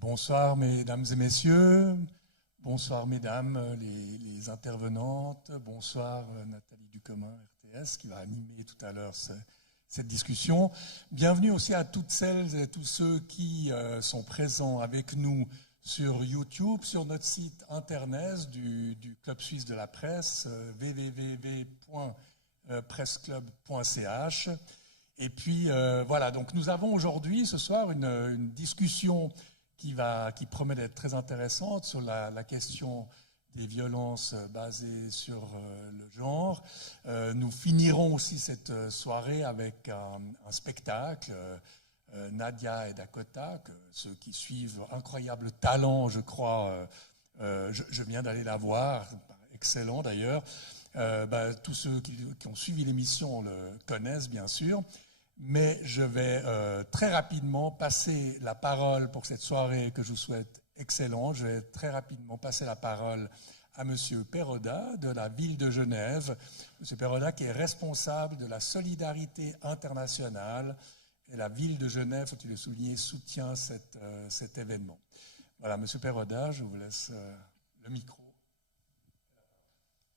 Bonsoir mesdames et messieurs, bonsoir mesdames les intervenantes, bonsoir Nathalie Ducommun, RTS, qui va animer tout à l'heure cette discussion. Bienvenue aussi à toutes celles et tous ceux qui sont présents avec nous sur YouTube, sur notre site internet du Club Suisse de la Presse, www.presseclub.ch. Et puis voilà, donc nous avons aujourd'hui, ce soir, une discussion qui promet d'être très intéressante sur la question des violences basées sur le genre. Nous finirons aussi cette soirée avec un spectacle, Nadia et Dakota, que ceux qui suivent Incroyable Talent, je crois, je viens d'aller la voir, excellent d'ailleurs. Tous ceux qui ont suivi l'émission le connaissent bien sûr. Mais je vais très rapidement passer la parole pour cette soirée que je vous souhaite excellente. Je vais très rapidement passer la parole à Monsieur Perroda de la ville de Genève. Monsieur Perroda qui est responsable de la solidarité internationale. Et la ville de Genève, faut-il le souligner, soutient cet événement. Voilà, Monsieur Perroda, je vous laisse le micro.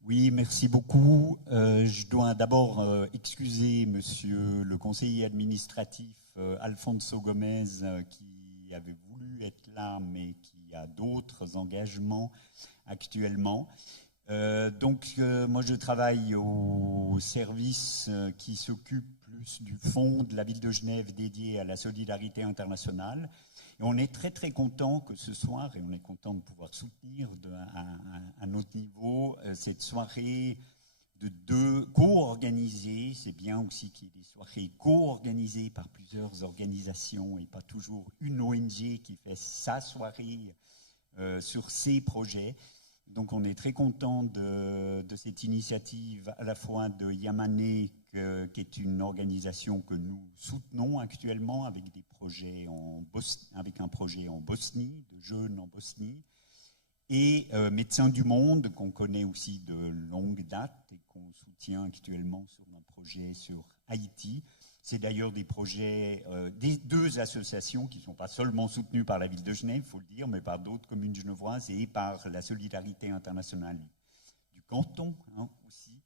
Oui, merci beaucoup. Je dois d'abord excuser monsieur le conseiller administratif Alfonso Gomez qui avait voulu être là mais qui a d'autres engagements actuellement. Moi je travaille au service qui s'occupe plus du fonds de la ville de Genève dédié à la solidarité internationale. Et on est très très content que ce soir, et on est content de pouvoir soutenir à notre niveau cette soirée co-organisée. C'est bien aussi qu'il y ait des soirées co-organisées par plusieurs organisations et pas toujours une ONG qui fait sa soirée sur ses projets. Donc on est très content de cette initiative à la fois de Yamane, qui est une organisation que nous soutenons actuellement avec des projets avec un projet en Bosnie, de jeunes en Bosnie, et Médecins du Monde, qu'on connaît aussi de longue date et qu'on soutient actuellement sur un projet sur Haïti. C'est d'ailleurs des projets des deux associations qui ne sont pas seulement soutenues par la ville de Genève, il faut le dire, mais par d'autres communes genevoises et par la solidarité internationale du canton aussi.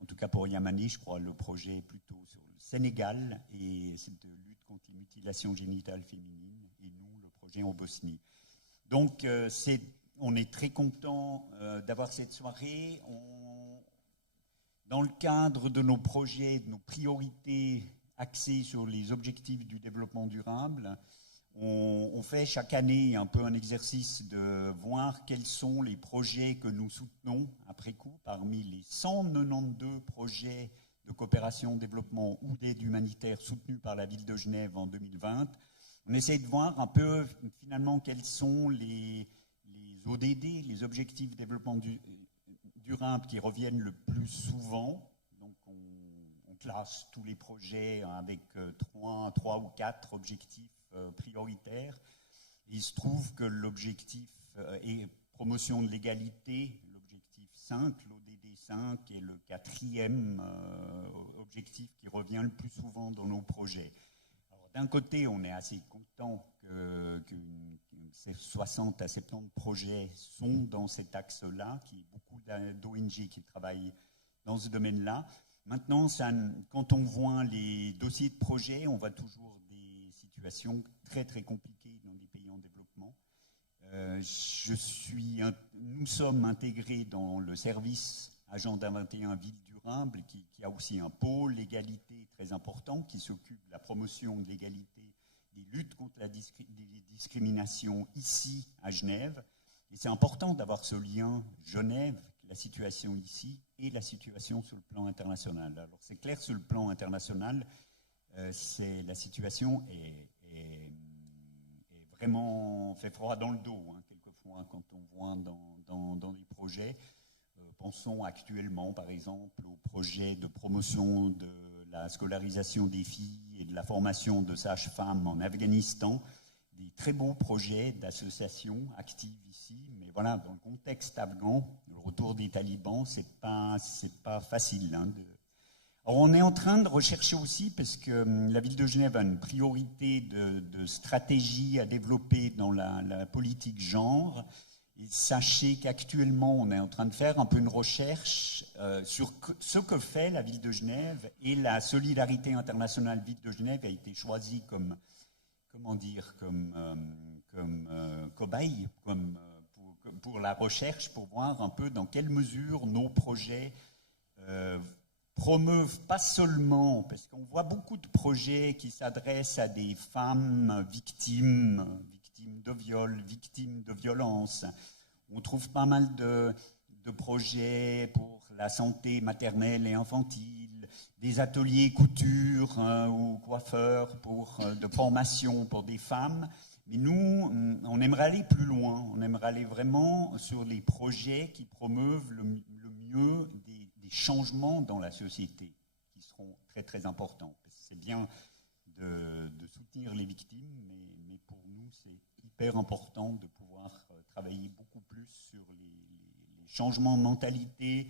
En tout cas pour Yamane, je crois, le projet est plutôt sur le Sénégal et c'est de lutte contre les mutilations génitales féminines et nous, le projet en Bosnie. Donc on est très content d'avoir cette soirée. Dans le cadre de nos projets, de nos priorités axées sur les objectifs du développement durable, on fait chaque année un peu un exercice de voir quels sont les projets que nous soutenons après coup parmi les 192 projets de coopération, développement ou d'aide humanitaire soutenus par la ville de Genève en 2020. On essaie de voir un peu finalement quels sont les ODD, les objectifs de développement durable qui reviennent le plus souvent. Donc on classe tous les projets avec 3 ou 4 objectifs prioritaire. Il se trouve que l'objectif est promotion de l'égalité, l'objectif 5, l'ODD 5 est le 4e objectif qui revient le plus souvent dans nos projets. Alors, d'un côté, on est assez content que ces 60 à 70 projets sont dans cet axe-là, qu'il y ait beaucoup d'ONG qui travaillent dans ce domaine-là. Maintenant, quand on voit les dossiers de projets, on voit toujours des situations très très compliquées dans des pays en développement. Nous sommes intégrés dans le service Agenda 21 Ville Durable qui a aussi un pôle égalité très important qui s'occupe de la promotion de l'égalité, des luttes contre les discriminations ici à Genève. Et c'est important d'avoir ce lien Genève, la situation ici et la situation sur le plan international. Alors c'est clair, sur le plan international, la situation est vraiment fait froid dans le dos, quelquefois, quand on voit dans les projets. Pensons actuellement, par exemple, au projet de promotion de la scolarisation des filles et de la formation de sages-femmes en Afghanistan. Des très beaux projets d'associations actives ici, mais voilà, dans le contexte afghan, le retour des talibans, c'est pas facile. Alors, on est en train de rechercher aussi, parce que la ville de Genève a une priorité de stratégie à développer dans la politique genre. Et sachez qu'actuellement, on est en train de faire un peu une recherche sur ce que fait la ville de Genève, et la solidarité internationale ville de Genève a été choisie comme, comment dire, comme cobaye, pour la recherche, pour voir un peu dans quelle mesure nos projets promeuvent pas seulement, parce qu'on voit beaucoup de projets qui s'adressent à des femmes victimes de viol, victimes de violence. On trouve pas mal de projets pour la santé maternelle et infantile, des ateliers couture ou coiffeurs de formation pour des femmes. Mais nous, on aimerait aller plus loin. On aimerait aller vraiment sur les projets qui promeuvent le mieux des changements dans la société, qui seront très très importants. C'est bien de soutenir les victimes, mais pour nous, c'est hyper important de pouvoir travailler beaucoup plus sur les changements de mentalité.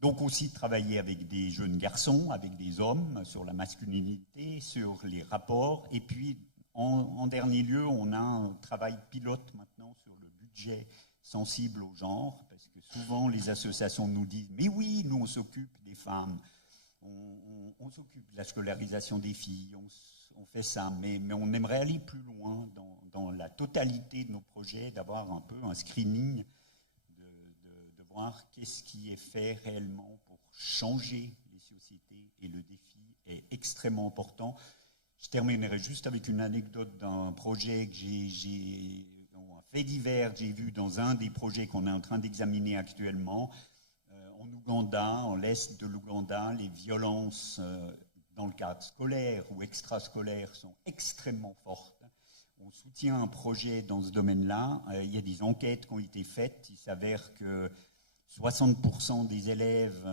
Donc aussi travailler avec des jeunes garçons, avec des hommes, sur la masculinité, sur les rapports. Et puis, en dernier lieu, on a un travail pilote maintenant sur le budget sensible au genre, parce que souvent les associations nous disent « Mais oui, nous on s'occupe des femmes, on s'occupe de la scolarisation des filles, on fait ça, mais on aimerait aller plus loin dans la totalité de nos projets, d'avoir un peu un screening, de voir qu'est-ce qui est fait réellement pour changer les sociétés, et le défi est extrêmement important. » Je terminerai juste avec une anecdote d'un projet que un fait divers, j'ai vu dans un des projets qu'on est en train d'examiner actuellement. En Ouganda, en l'est de l'Ouganda, les violences dans le cadre scolaire ou extrascolaire sont extrêmement fortes. On soutient un projet dans ce domaine-là. Il y a des enquêtes qui ont été faites. Il s'avère que 60% des élèves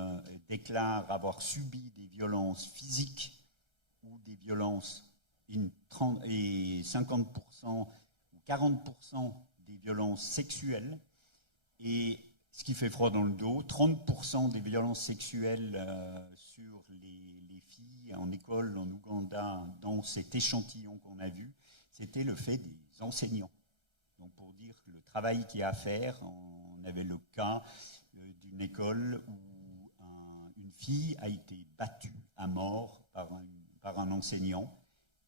déclarent avoir subi des violences physiques ou des violences, et 50% ou 40% des violences sexuelles. Et ce qui fait froid dans le dos, 30% des violences sexuelles sur les filles en école en Ouganda, dans cet échantillon qu'on a vu, c'était le fait des enseignants. Donc pour dire que le travail qu'il y a à faire, on avait le cas d'une école où une fille a été battue à mort par un enseignant,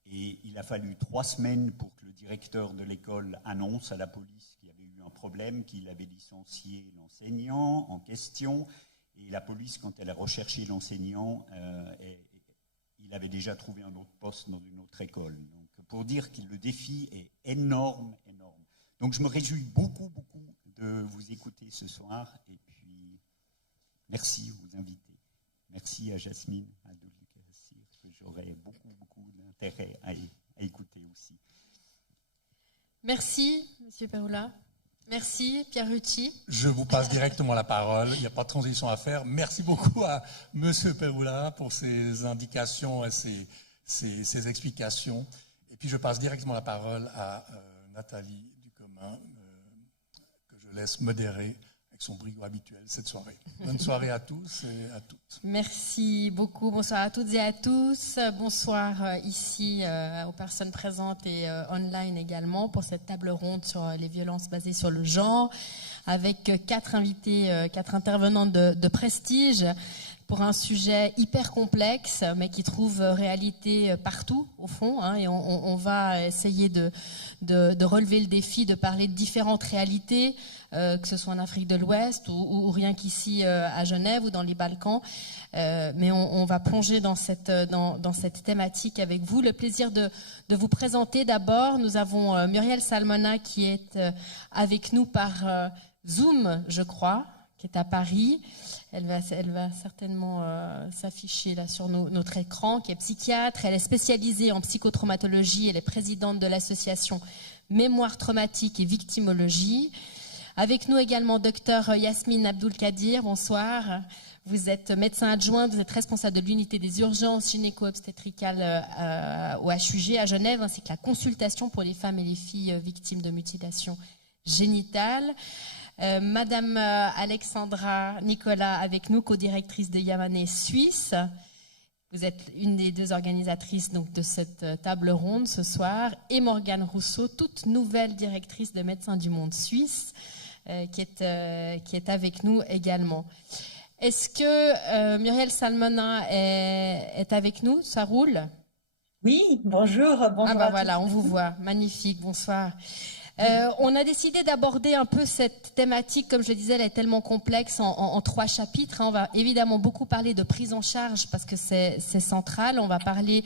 et il a fallu 3 semaines pour que le directeur de l'école annonce à la police qu'il y avait eu un problème, qu'il avait licencié l'enseignant en question, et la police, quand elle a recherché l'enseignant, il avait déjà trouvé un autre poste dans une autre école. Donc pour dire que le défi est énorme, énorme. Donc je me réjouis beaucoup, beaucoup de vous écouter ce soir, et puis merci de vous inviter. Merci à Jasmine, à Abdul-Kassir, que j'aurai beaucoup d'intérêt à écouter aussi. Merci, Monsieur Perroula. Merci, Pierre Rucci. Je vous passe directement la parole. Il n'y a pas de transition à faire. Merci beaucoup à Monsieur Perroula pour ses indications et ses explications. Et puis je passe directement la parole à Nathalie Ducommun, que je laisse modérer avec son brio habituel cette soirée. Bonne soirée à tous et à toutes. Merci beaucoup. Bonsoir à toutes et à tous. Bonsoir ici aux personnes présentes et online également pour cette table ronde sur les violences basées sur le genre, avec 4 invités, 4 intervenants de prestige pour un sujet hyper complexe, mais qui trouve réalité partout, au fond. Et on va essayer de relever le défi, de parler de différentes réalités, que ce soit en Afrique de l'Ouest ou rien qu'ici à Genève ou dans les Balkans. Mais on va plonger dans cette thématique avec vous. Le plaisir de vous présenter d'abord. Nous avons Muriel Salmona qui est avec nous par Zoom, je crois, qui est à Paris. Elle va certainement s'afficher là sur notre écran, qui est psychiatre. Elle est spécialisée en psychotraumatologie. Elle est présidente de l'association Mémoire traumatique et victimologie. Avec nous également Dr Yasmine Abdul-Kadir. Bonsoir. Vous êtes médecin adjoint, vous êtes responsable de l'unité des urgences gynéco-obstétricales au HUG à Genève, ainsi que la consultation pour les femmes et les filles victimes de mutilations génitales. Madame Alexandra Nicolas avec nous, co-directrice de Yamane Suisse. Vous êtes une des deux organisatrices donc, de cette table ronde ce soir, et Morgane Rousseau, toute nouvelle directrice de Médecins du Monde Suisse, qui est avec nous également. Est-ce que Muriel Salmona est avec nous? Ça roule? Oui, bonjour. Ah ben voilà, on vous voit. Magnifique, bonsoir. On a décidé d'aborder un peu cette thématique, comme je le disais, elle est tellement complexe en 3 chapitres. On va évidemment beaucoup parler de prise en charge parce que c'est central. On va parler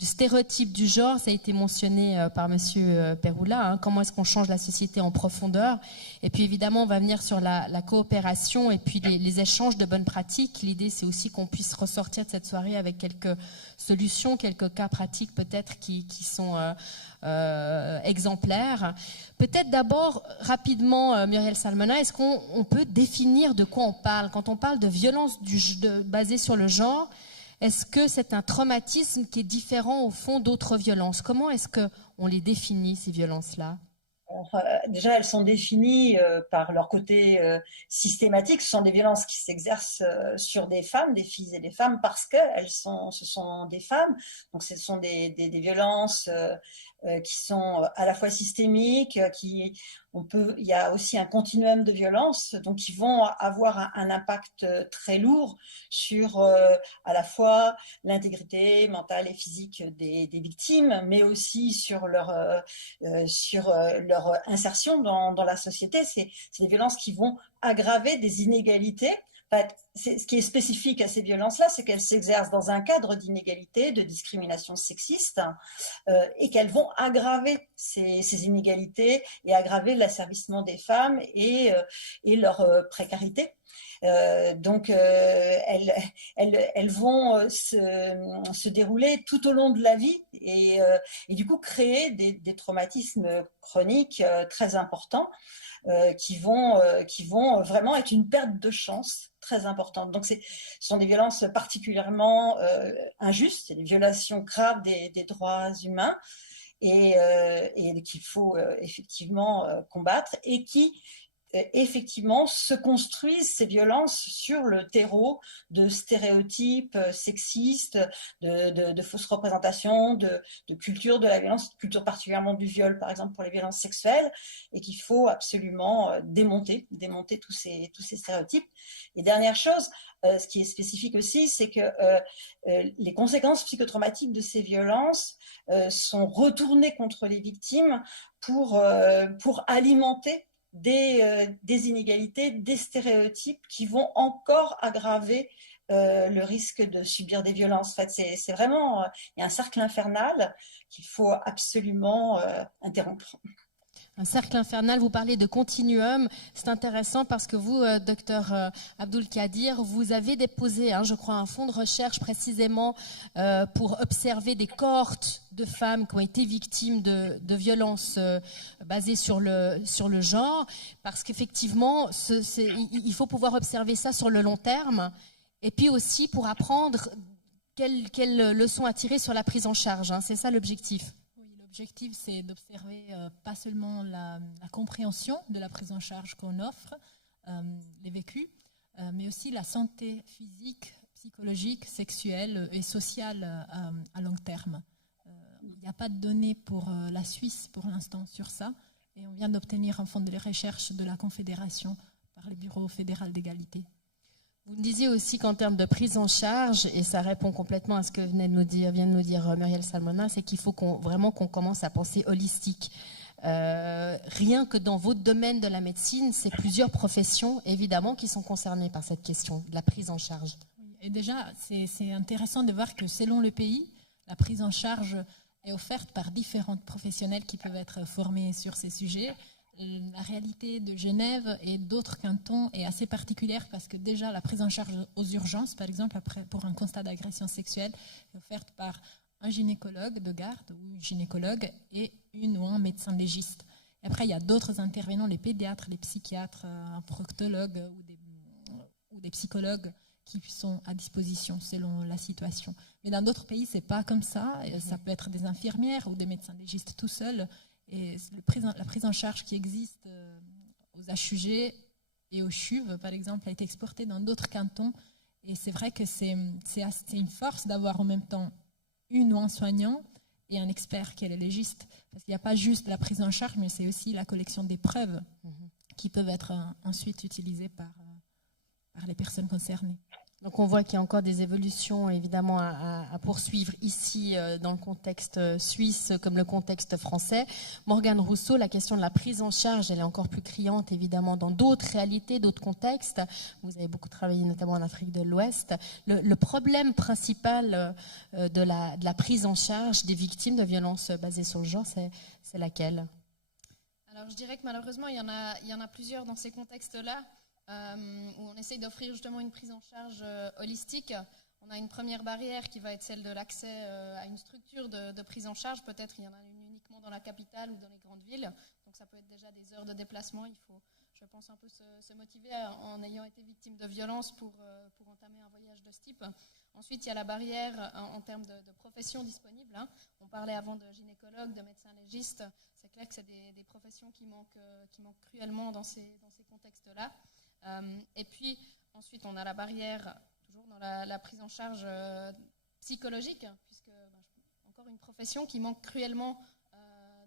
du stéréotype du genre, ça a été mentionné par Monsieur Perroula, comment est-ce qu'on change la société en profondeur. Et puis évidemment, on va venir sur la coopération et puis les échanges de bonnes pratiques. L'idée, c'est aussi qu'on puisse ressortir de cette soirée avec quelques solutions, quelques cas pratiques peut-être qui sont exemplaires. Peut-être d'abord, rapidement, Muriel Salmona, est-ce qu'on peut définir de quoi on parle? Quand on parle de violence basée sur le genre, est-ce que c'est un traumatisme qui est différent au fond d'autres violences? Comment est-ce qu'on les définit, ces violences-là? Déjà, elles sont définies par leur côté systématique. Ce sont des violences qui s'exercent sur des femmes, des filles et des femmes, parce que ce sont des femmes. Donc, ce sont des violences qui sont à la fois systémiques, il y a aussi un continuum de violences, donc qui vont avoir un impact très lourd sur à la fois l'intégrité mentale et physique des victimes, mais aussi sur leur insertion dans la société. C'est des violences qui vont aggraver des inégalités. Ce qui est spécifique à ces violences-là, c'est qu'elles s'exercent dans un cadre d'inégalité, de discrimination sexiste, et qu'elles vont aggraver ces inégalités et aggraver l'asservissement des femmes et leur précarité. Donc, elles vont se dérouler tout au long de la vie et du coup créer des traumatismes chroniques très importants. Qui vont vraiment être une perte de chance très importante. Donc, ce sont des violences particulièrement injustes, c'est des violations graves des droits humains et qu'il faut effectivement combattre et qui effectivement se construisent ces violences sur le terreau de stéréotypes sexistes, de fausses représentations, de culture de la violence, culture particulièrement du viol, par exemple, pour les violences sexuelles, et qu'il faut absolument démonter tous ces stéréotypes. Et dernière chose, ce qui est spécifique aussi, c'est que les conséquences psychotraumatiques de ces violences sont retournées contre les victimes pour alimenter des inégalités, des stéréotypes qui vont encore aggraver le risque de subir des violences. En fait, c'est vraiment, il y a un cercle infernal qu'il faut absolument interrompre. Un cercle infernal, vous parlez de continuum, c'est intéressant parce que vous, docteur Abdul Kadir, vous avez déposé, je crois, un fonds de recherche précisément pour observer des cohortes de femmes qui ont été victimes de violences basées sur le genre, parce qu'effectivement, il faut pouvoir observer ça sur le long terme, et puis aussi pour apprendre quelles leçons à tirer sur la prise en charge, c'est ça l'objectif. L'objectif, c'est d'observer pas seulement la compréhension de la prise en charge qu'on offre, les vécus, mais aussi la santé physique, psychologique, sexuelle et sociale à long terme. Il n'y a pas de données pour la Suisse pour l'instant sur ça, et on vient d'obtenir un fonds de recherche de la Confédération par le Bureau fédéral d'égalité. Vous me disiez aussi qu'en termes de prise en charge, et ça répond complètement à ce que vient de nous dire Muriel Salmona, c'est qu'il faut vraiment qu'on commence à penser holistique. Rien que dans votre domaine de la médecine, c'est plusieurs professions, évidemment, qui sont concernées par cette question de la prise en charge. Et déjà, c'est intéressant de voir que selon le pays, la prise en charge est offerte par différents professionnels qui peuvent être formés sur ces sujets. La réalité de Genève et d'autres cantons est assez particulière parce que déjà la prise en charge aux urgences, par exemple, pour un constat d'agression sexuelle, est offerte par un gynécologue de garde ou une gynécologue et une ou un médecin légiste. Et après, il y a d'autres intervenants, les pédiatres, les psychiatres, un proctologue ou des psychologues qui sont à disposition selon la situation. Mais dans d'autres pays, c'est pas comme ça. Ça peut être des infirmières ou des médecins légistes tout seuls. Et la prise en charge qui existe aux HUG et aux CHUV, par exemple, a été exportée dans d'autres cantons Et c'est vrai que c'est une force d'avoir en même temps une ou un soignant et un expert qui est le légiste. Parce qu'il n'y a pas juste la prise en charge, mais c'est aussi la collection des preuves qui peuvent être ensuite utilisées par les personnes concernées. Donc on voit qu'il y a encore des évolutions évidemment à poursuivre ici dans le contexte suisse comme le contexte français. Morgane Rousseau, la question de la prise en charge, elle est encore plus criante évidemment dans d'autres réalités, d'autres contextes. Vous avez beaucoup travaillé notamment en Afrique de l'Ouest. Le problème principal de la prise en charge des victimes de violences basées sur le genre, c'est laquelle? Alors je dirais que malheureusement il y en a plusieurs dans ces contextes-là. Où on essaye d'offrir justement une prise en charge holistique. On a une première barrière qui va être celle de l'accès à une structure de prise en charge. Peut-être il y en a une uniquement dans la capitale ou dans les grandes villes. Donc ça peut être déjà des heures de déplacement. Il faut, je pense, un peu se motiver en ayant été victime de violence pour entamer un voyage de ce type. Ensuite, il y a la barrière en termes de professions disponibles. On parlait avant de gynécologues, de médecins légistes. C'est clair que c'est des professions qui manquent cruellement dans ces contextes-là. Et puis, ensuite, on a la barrière, toujours dans la prise en charge psychologique, puisque, encore une profession qui manque cruellement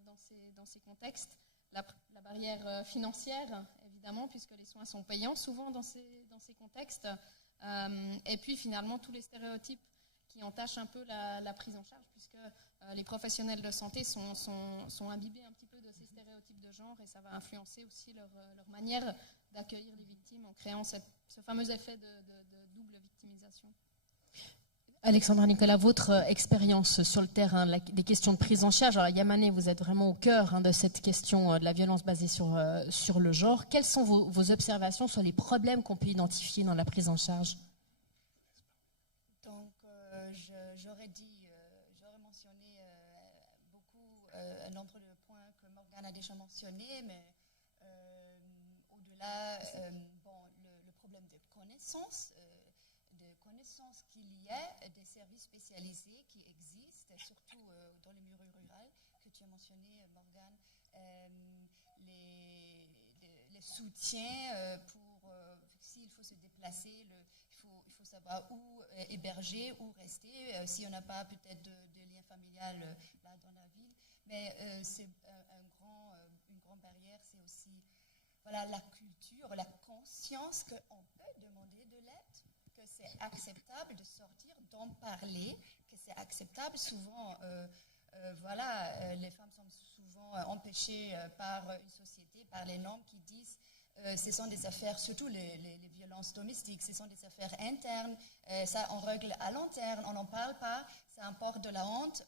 dans ces contextes. La barrière financière, évidemment, puisque les soins sont payants souvent dans ces contextes. Et puis, finalement, tous les stéréotypes qui entachent un peu la prise en charge, puisque les professionnels de santé sont imbibés un petit peu de ces stéréotypes de genre, et ça va influencer aussi leur manière d'accueillir les victimes en créant ce fameux effet de double victimisation. Alexandra Nicolas, votre expérience sur le terrain, des questions de prise en charge, alors Yamane, vous êtes vraiment au cœur de cette question de la violence basée sur le genre. Quelles sont vos observations sur les problèmes qu'on peut identifier dans la prise en charge? Donc, j'aurais mentionné beaucoup un nombre de points que Morgane a déjà mentionné, mais au-delà, le problème de connaissance qu'il y a des services spécialisés qui existent, surtout dans les milieux ruraux que tu as mentionné, Morgane, les soutiens pour s'il faut se déplacer, il faut savoir où héberger, où rester, si on n'a pas peut-être de lien familial là dans la ville. Mais c'est une grande barrière, c'est aussi la culture, la conscience qu'on peut demander de l'aide, que c'est acceptable de sortir, d'en parler, que c'est acceptable. Souvent, les femmes sont souvent empêchées par une société, par les normes qui disent ce sont des affaires, surtout les violences domestiques, ce sont des affaires internes, ça on règle à l'interne, on n'en parle pas, ça importe de la honte.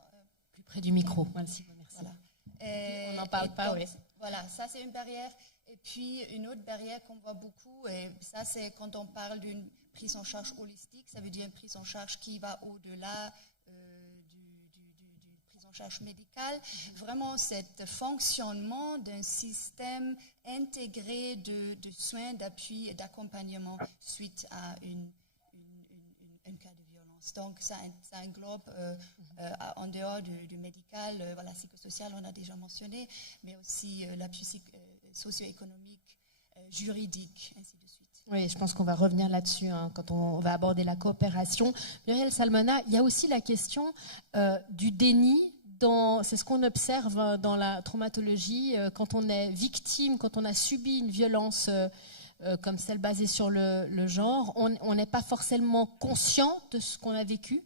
Plus près du micro, merci. Voilà. On n'en parle pas, oui. Voilà, ça c'est une barrière. Et puis une autre barrière qu'on voit beaucoup, et ça c'est quand on parle d'une prise en charge holistique, ça veut dire une prise en charge qui va au-delà du prise en charge médicale. Vraiment, cet fonctionnement d'un système intégré de soins, d'appui et d'accompagnement suite à un cas de violence. Donc ça englobe en dehors du médical, psychosocial, on a déjà mentionné, mais aussi l'appui socio-économique, juridique, ainsi de suite. Oui, je pense qu'on va revenir là-dessus quand on va aborder la coopération. Muriel Salmona, il y a aussi la question du déni. C'est ce qu'on observe dans la traumatologie, quand on est victime, quand on a subi une violence comme celle basée sur le genre, on n'est pas forcément conscient de ce qu'on a vécu.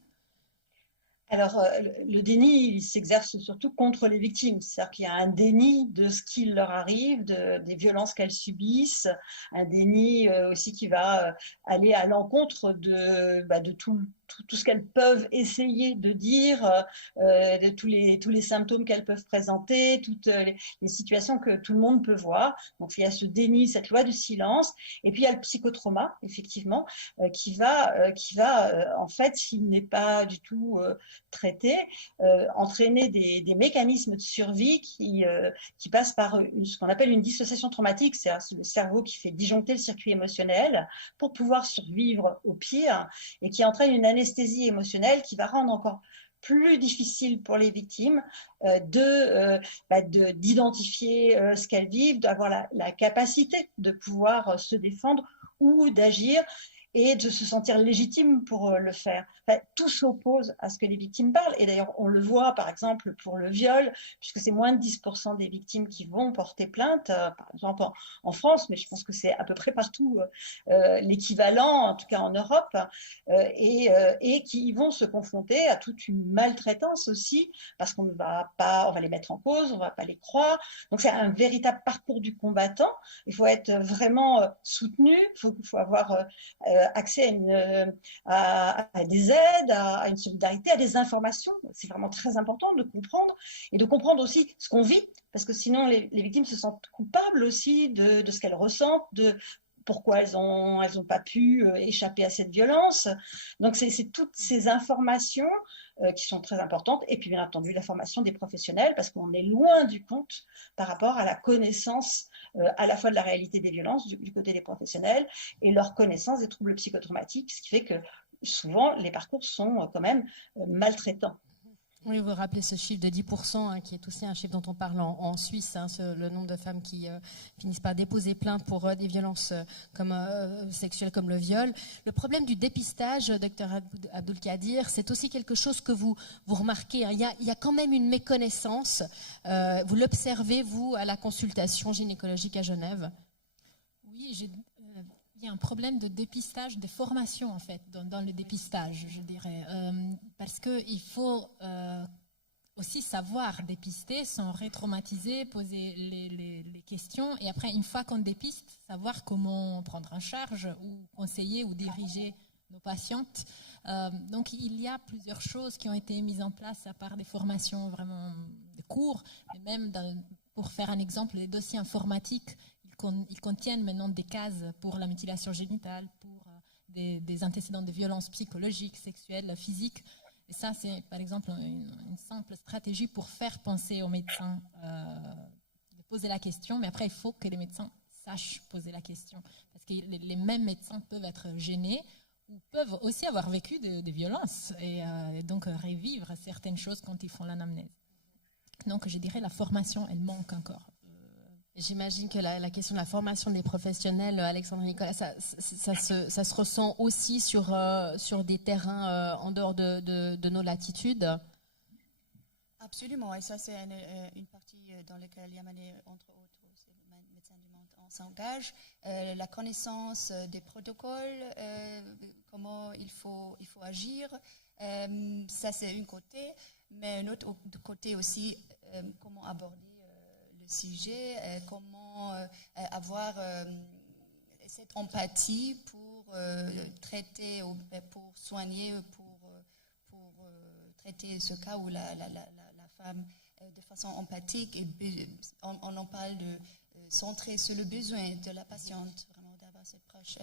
Alors, le déni, il s'exerce surtout contre les victimes. C'est-à-dire qu'il y a un déni de ce qui leur arrive, des violences qu'elles subissent, un déni aussi qui va aller à l'encontre de tout ce qu'elles peuvent essayer de dire, de tous les symptômes qu'elles peuvent présenter, toutes les situations que tout le monde peut voir. Donc, il y a ce déni, cette loi du silence. Et puis, il y a le psychotrauma, effectivement, qui va en fait, s'il n'est pas du tout traité, entraîner des mécanismes de survie qui passent par ce qu'on appelle une dissociation traumatique, c'est le cerveau qui fait disjoncter le circuit émotionnel pour pouvoir survivre au pire, et qui entraîne une anesthésie émotionnelle qui va rendre encore plus difficile pour les victimes d'identifier ce qu'elles vivent, d'avoir la capacité de pouvoir se défendre ou d'agir. et de se sentir légitime pour le faire. Enfin, tout s'oppose à ce que les victimes parlent. Et d'ailleurs, on le voit, par exemple, pour le viol, puisque c'est moins de 10% des victimes qui vont porter plainte, par exemple en France, mais je pense que c'est à peu près partout l'équivalent, en tout cas en Europe, et qui vont se confronter à toute une maltraitance aussi, parce qu'on ne va pas, on va les mettre en cause, on ne va pas les croire. Donc c'est un véritable parcours du combattant. Il faut être vraiment soutenu, il faut avoir accès à des aides, à une solidarité, à des informations. C'est vraiment très important de comprendre et de comprendre aussi ce qu'on vit, parce que sinon les victimes se sentent coupables aussi de ce qu'elles ressentent, de pourquoi elles ont pas pu échapper à cette violence. Donc c'est toutes ces informations qui sont très importantes, et puis bien entendu la formation des professionnels, parce qu'on est loin du compte par rapport à la connaissance à la fois de la réalité des violences du côté des professionnels et leur connaissance des troubles psychotraumatiques, ce qui fait que souvent les parcours sont quand même maltraitants. Oui, vous rappelez ce chiffre de 10%, hein, qui est aussi un chiffre dont on parle en Suisse, hein, le nombre de femmes qui finissent par déposer plainte pour des violences sexuelles comme le viol. Le problème du dépistage, docteur Abdulkadir, c'est aussi quelque chose que vous remarquez. Hein. Il y a quand même une méconnaissance. Vous l'observez, vous, à la consultation gynécologique à Genève? Oui, il y a un problème de dépistage, de formation en fait, dans le dépistage, je dirais. Parce qu'il faut aussi savoir dépister sans retraumatiser, poser les questions. Et après, une fois qu'on dépiste, savoir comment prendre en charge ou conseiller ou diriger nos patientes. Donc il y a plusieurs choses qui ont été mises en place à part des formations vraiment de cours, mais même pour faire un exemple, les dossiers informatiques. Ils contiennent maintenant des cases pour la mutilation génitale, pour des antécédents de violences psychologiques, sexuelles, physiques. Et ça, c'est par exemple une simple stratégie pour faire penser aux médecins de poser la question. Mais après, il faut que les médecins sachent poser la question. Parce que les mêmes médecins peuvent être gênés ou peuvent aussi avoir vécu des violences et donc revivre certaines choses quand ils font l'anamnèse. Donc, je dirais la formation, elle manque encore. J'imagine que la question de la formation des professionnels, Alexandre et Nicolas, ça se ressent aussi sur des terrains en dehors de nos latitudes. Absolument, et ça c'est une partie dans laquelle Yamane, entre autres, les médecins du monde, on s'engage. La connaissance des protocoles, comment il faut agir, ça c'est un côté, mais un autre côté aussi, comment aborder le sujet, comment avoir cette empathie pour traiter, pour soigner, pour traiter ce cas où la femme de façon empathique, et on en parle de centrer sur le besoin de la patiente, vraiment d'avoir cette approche.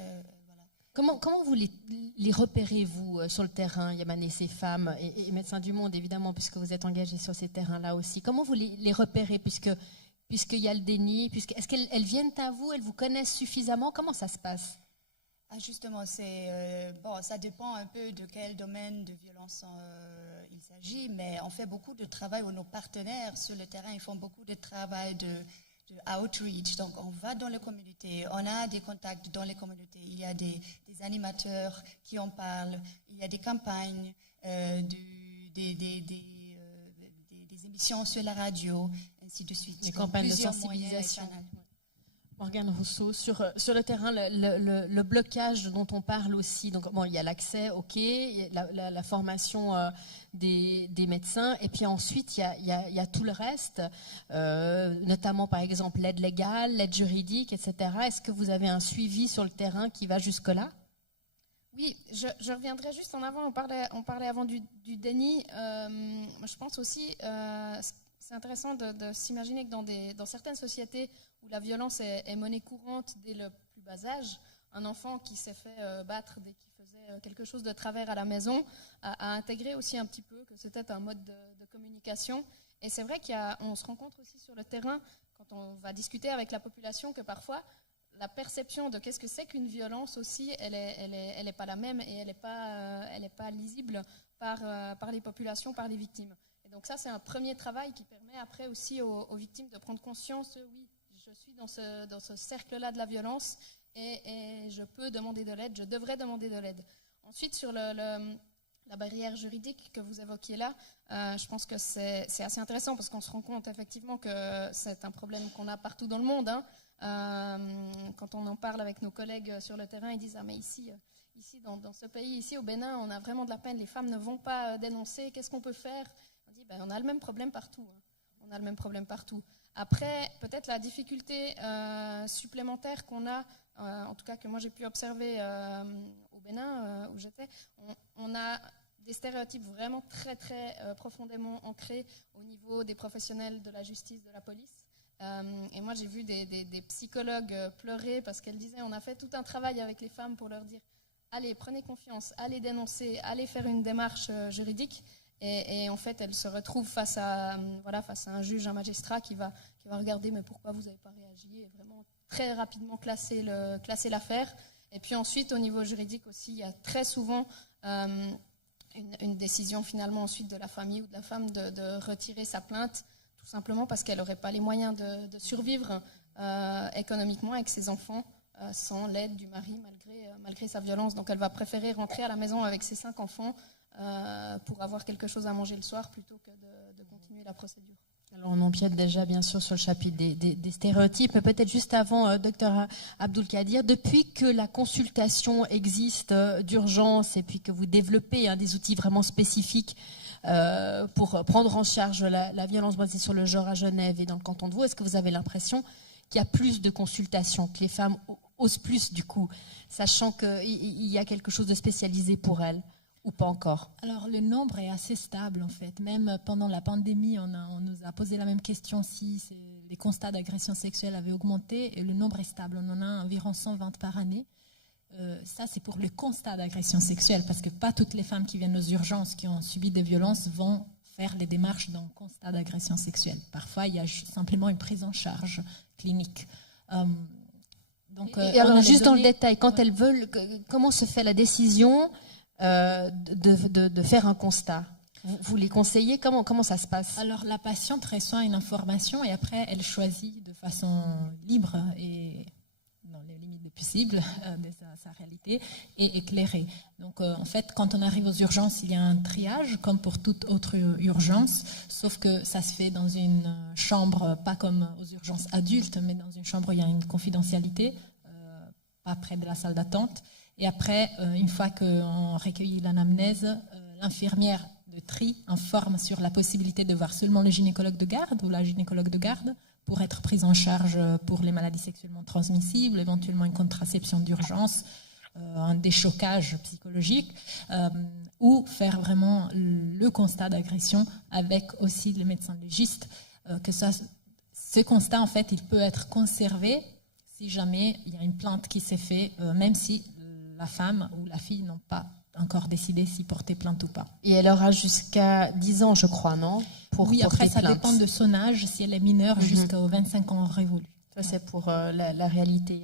Voilà. Comment vous les repérez, vous, sur le terrain, Yamane, ces femmes, et Médecins du Monde, évidemment, puisque vous êtes engagés sur ces terrains-là aussi. Comment vous les repérez, puisqu'il y a le déni, est-ce qu'elles viennent à vous, elles vous connaissent suffisamment? Comment ça se passe? Justement, ça dépend un peu de quel domaine de violence il s'agit, mais on fait beaucoup de travail, où nos partenaires sur le terrain, ils font beaucoup de travail de outreach. Donc, on va dans les communautés, on a des contacts dans les communautés, il y a des animateurs qui en parlent, il y a des campagnes, des émissions sur la radio, ainsi de suite. Des campagnes de sensibilisation. Morgane Rousseau, sur le terrain, le blocage dont on parle aussi, donc bon, il y a l'accès, ok, la formation des médecins, et puis ensuite il y a tout le reste, notamment par exemple l'aide légale, l'aide juridique, etc. Est-ce que vous avez un suivi sur le terrain qui va jusque-là? Oui, je reviendrai juste en avant, on parlait avant du déni. Je pense aussi, c'est intéressant de s'imaginer que dans certaines sociétés où la violence est monnaie courante dès le plus bas âge, un enfant qui s'est fait battre dès qu'il faisait quelque chose de travers à la maison a intégré aussi un petit peu que c'était un mode de communication. Et c'est vrai qu'on se rencontre aussi sur le terrain, quand on va discuter avec la population, que parfois la perception de qu'est-ce que c'est qu'une violence aussi, elle est pas la même, et elle est pas lisible par les populations, par les victimes. Et donc ça, c'est un premier travail qui permet après aussi aux victimes de prendre conscience, oui, je suis dans ce cercle-là de la violence et je peux demander de l'aide, je devrais demander de l'aide. Ensuite, sur la barrière juridique que vous évoquiez là, je pense que c'est assez intéressant parce qu'on se rend compte effectivement que c'est un problème qu'on a partout dans le monde. Hein. Quand on en parle avec nos collègues sur le terrain, ils disent « Ah mais ici dans ce pays, ici au Bénin, on a vraiment de la peine, les femmes ne vont pas dénoncer, qu'est-ce qu'on peut faire ?» On dit « On a le même problème partout. Hein. On a le même problème partout. » Après, peut-être la difficulté supplémentaire qu'on a, en tout cas que moi j'ai pu observer au Bénin où j'étais, on a des stéréotypes vraiment très très profondément ancrés au niveau des professionnels de la justice, de la police. Et moi j'ai vu des psychologues pleurer parce qu'elles disaient on a fait tout un travail avec les femmes pour leur dire allez, prenez confiance, allez dénoncer, allez faire une démarche juridique. Et en fait, elles se retrouvent face à un juge, un magistrat qui va regarder mais pourquoi vous n'avez pas réagi et vraiment très rapidement classer l'affaire. Et puis ensuite, au niveau juridique aussi, il y a très souvent une décision finalement ensuite de la famille ou de la femme de retirer sa plainte, tout simplement parce qu'elle n'aurait pas les moyens de survivre économiquement avec ses enfants sans l'aide du mari malgré sa violence. Donc elle va préférer rentrer à la maison avec ses 5 enfants pour avoir quelque chose à manger le soir plutôt que de continuer la procédure. Alors on empiète déjà bien sûr sur le chapitre des stéréotypes, mais peut-être juste avant, docteur Abdul-Kadir, depuis que la consultation existe d'urgence et puis que vous développez des outils vraiment spécifiques pour prendre en charge la violence basée sur le genre à Genève et dans le canton de Vaud, est-ce que vous avez l'impression qu'il y a plus de consultations, que les femmes osent plus du coup, sachant qu'il y a quelque chose de spécialisé pour elles? Ou pas encore? Alors, le nombre est assez stable, en fait. Même pendant la pandémie, on nous a posé la même question si les constats d'agression sexuelle avaient augmenté, et le nombre est stable. On en a environ 120 par année. Ça, c'est pour le constat d'agression sexuelle, parce que pas toutes les femmes qui viennent aux urgences, qui ont subi des violences, vont faire les démarches dans le constat d'agression sexuelle. Parfois, il y a simplement une prise en charge clinique. Donc, et alors, juste dans le détail, quand elles veulent, comment se fait la décision de faire un constat? Vous les conseillez? Comment ça se passe? Alors, la patiente reçoit une information et après, elle choisit de façon libre et dans les limites du possible de sa réalité et éclairée. Donc, en fait, quand on arrive aux urgences, il y a un triage, comme pour toute autre urgence, sauf que ça se fait dans une chambre, pas comme aux urgences adultes, mais dans une chambre où il y a une confidentialité, pas près de la salle d'attente. Et après, une fois qu'on recueille l'anamnèse, l'infirmière de tri informe sur la possibilité de voir seulement le gynécologue de garde ou la gynécologue de garde pour être prise en charge pour les maladies sexuellement transmissibles, éventuellement une contraception d'urgence, un déchocage psychologique, ou faire vraiment le constat d'agression avec aussi le médecin légiste. Ce constat, en fait, il peut être conservé si jamais il y a une plainte qui s'est faite, même si la femme ou la fille n'ont pas encore décidé si porter plainte ou pas. Et elle aura jusqu'à 10 ans, je crois, non? Oui, après, ça dépend de son âge. Si elle est mineure, jusqu'aux 25 ans révolus. Ça, c'est pour la réalité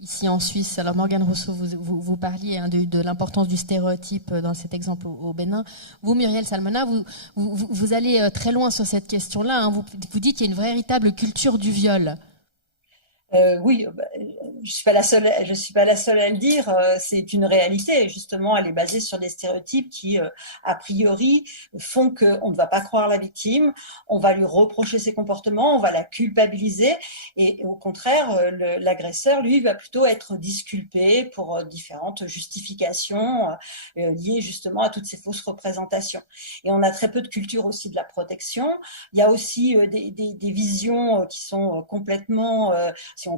ici en Suisse. Alors, Morgane Rousseau, vous parliez de l'importance du stéréotype dans cet exemple au Bénin. Vous, Muriel Salmona, vous allez très loin sur cette question-là. Hein. Vous dites qu'il y a une véritable culture du viol. Oui, je suis pas la seule à le dire. C'est une réalité. Justement, elle est basée sur des stéréotypes qui, a priori, font qu'on ne va pas croire la victime, on va lui reprocher ses comportements, on va la culpabiliser, et au contraire, l'agresseur, lui, va plutôt être disculpé pour différentes justifications liées justement à toutes ces fausses représentations. Et on a très peu de culture aussi de la protection. Il y a aussi des visions qui sont complètement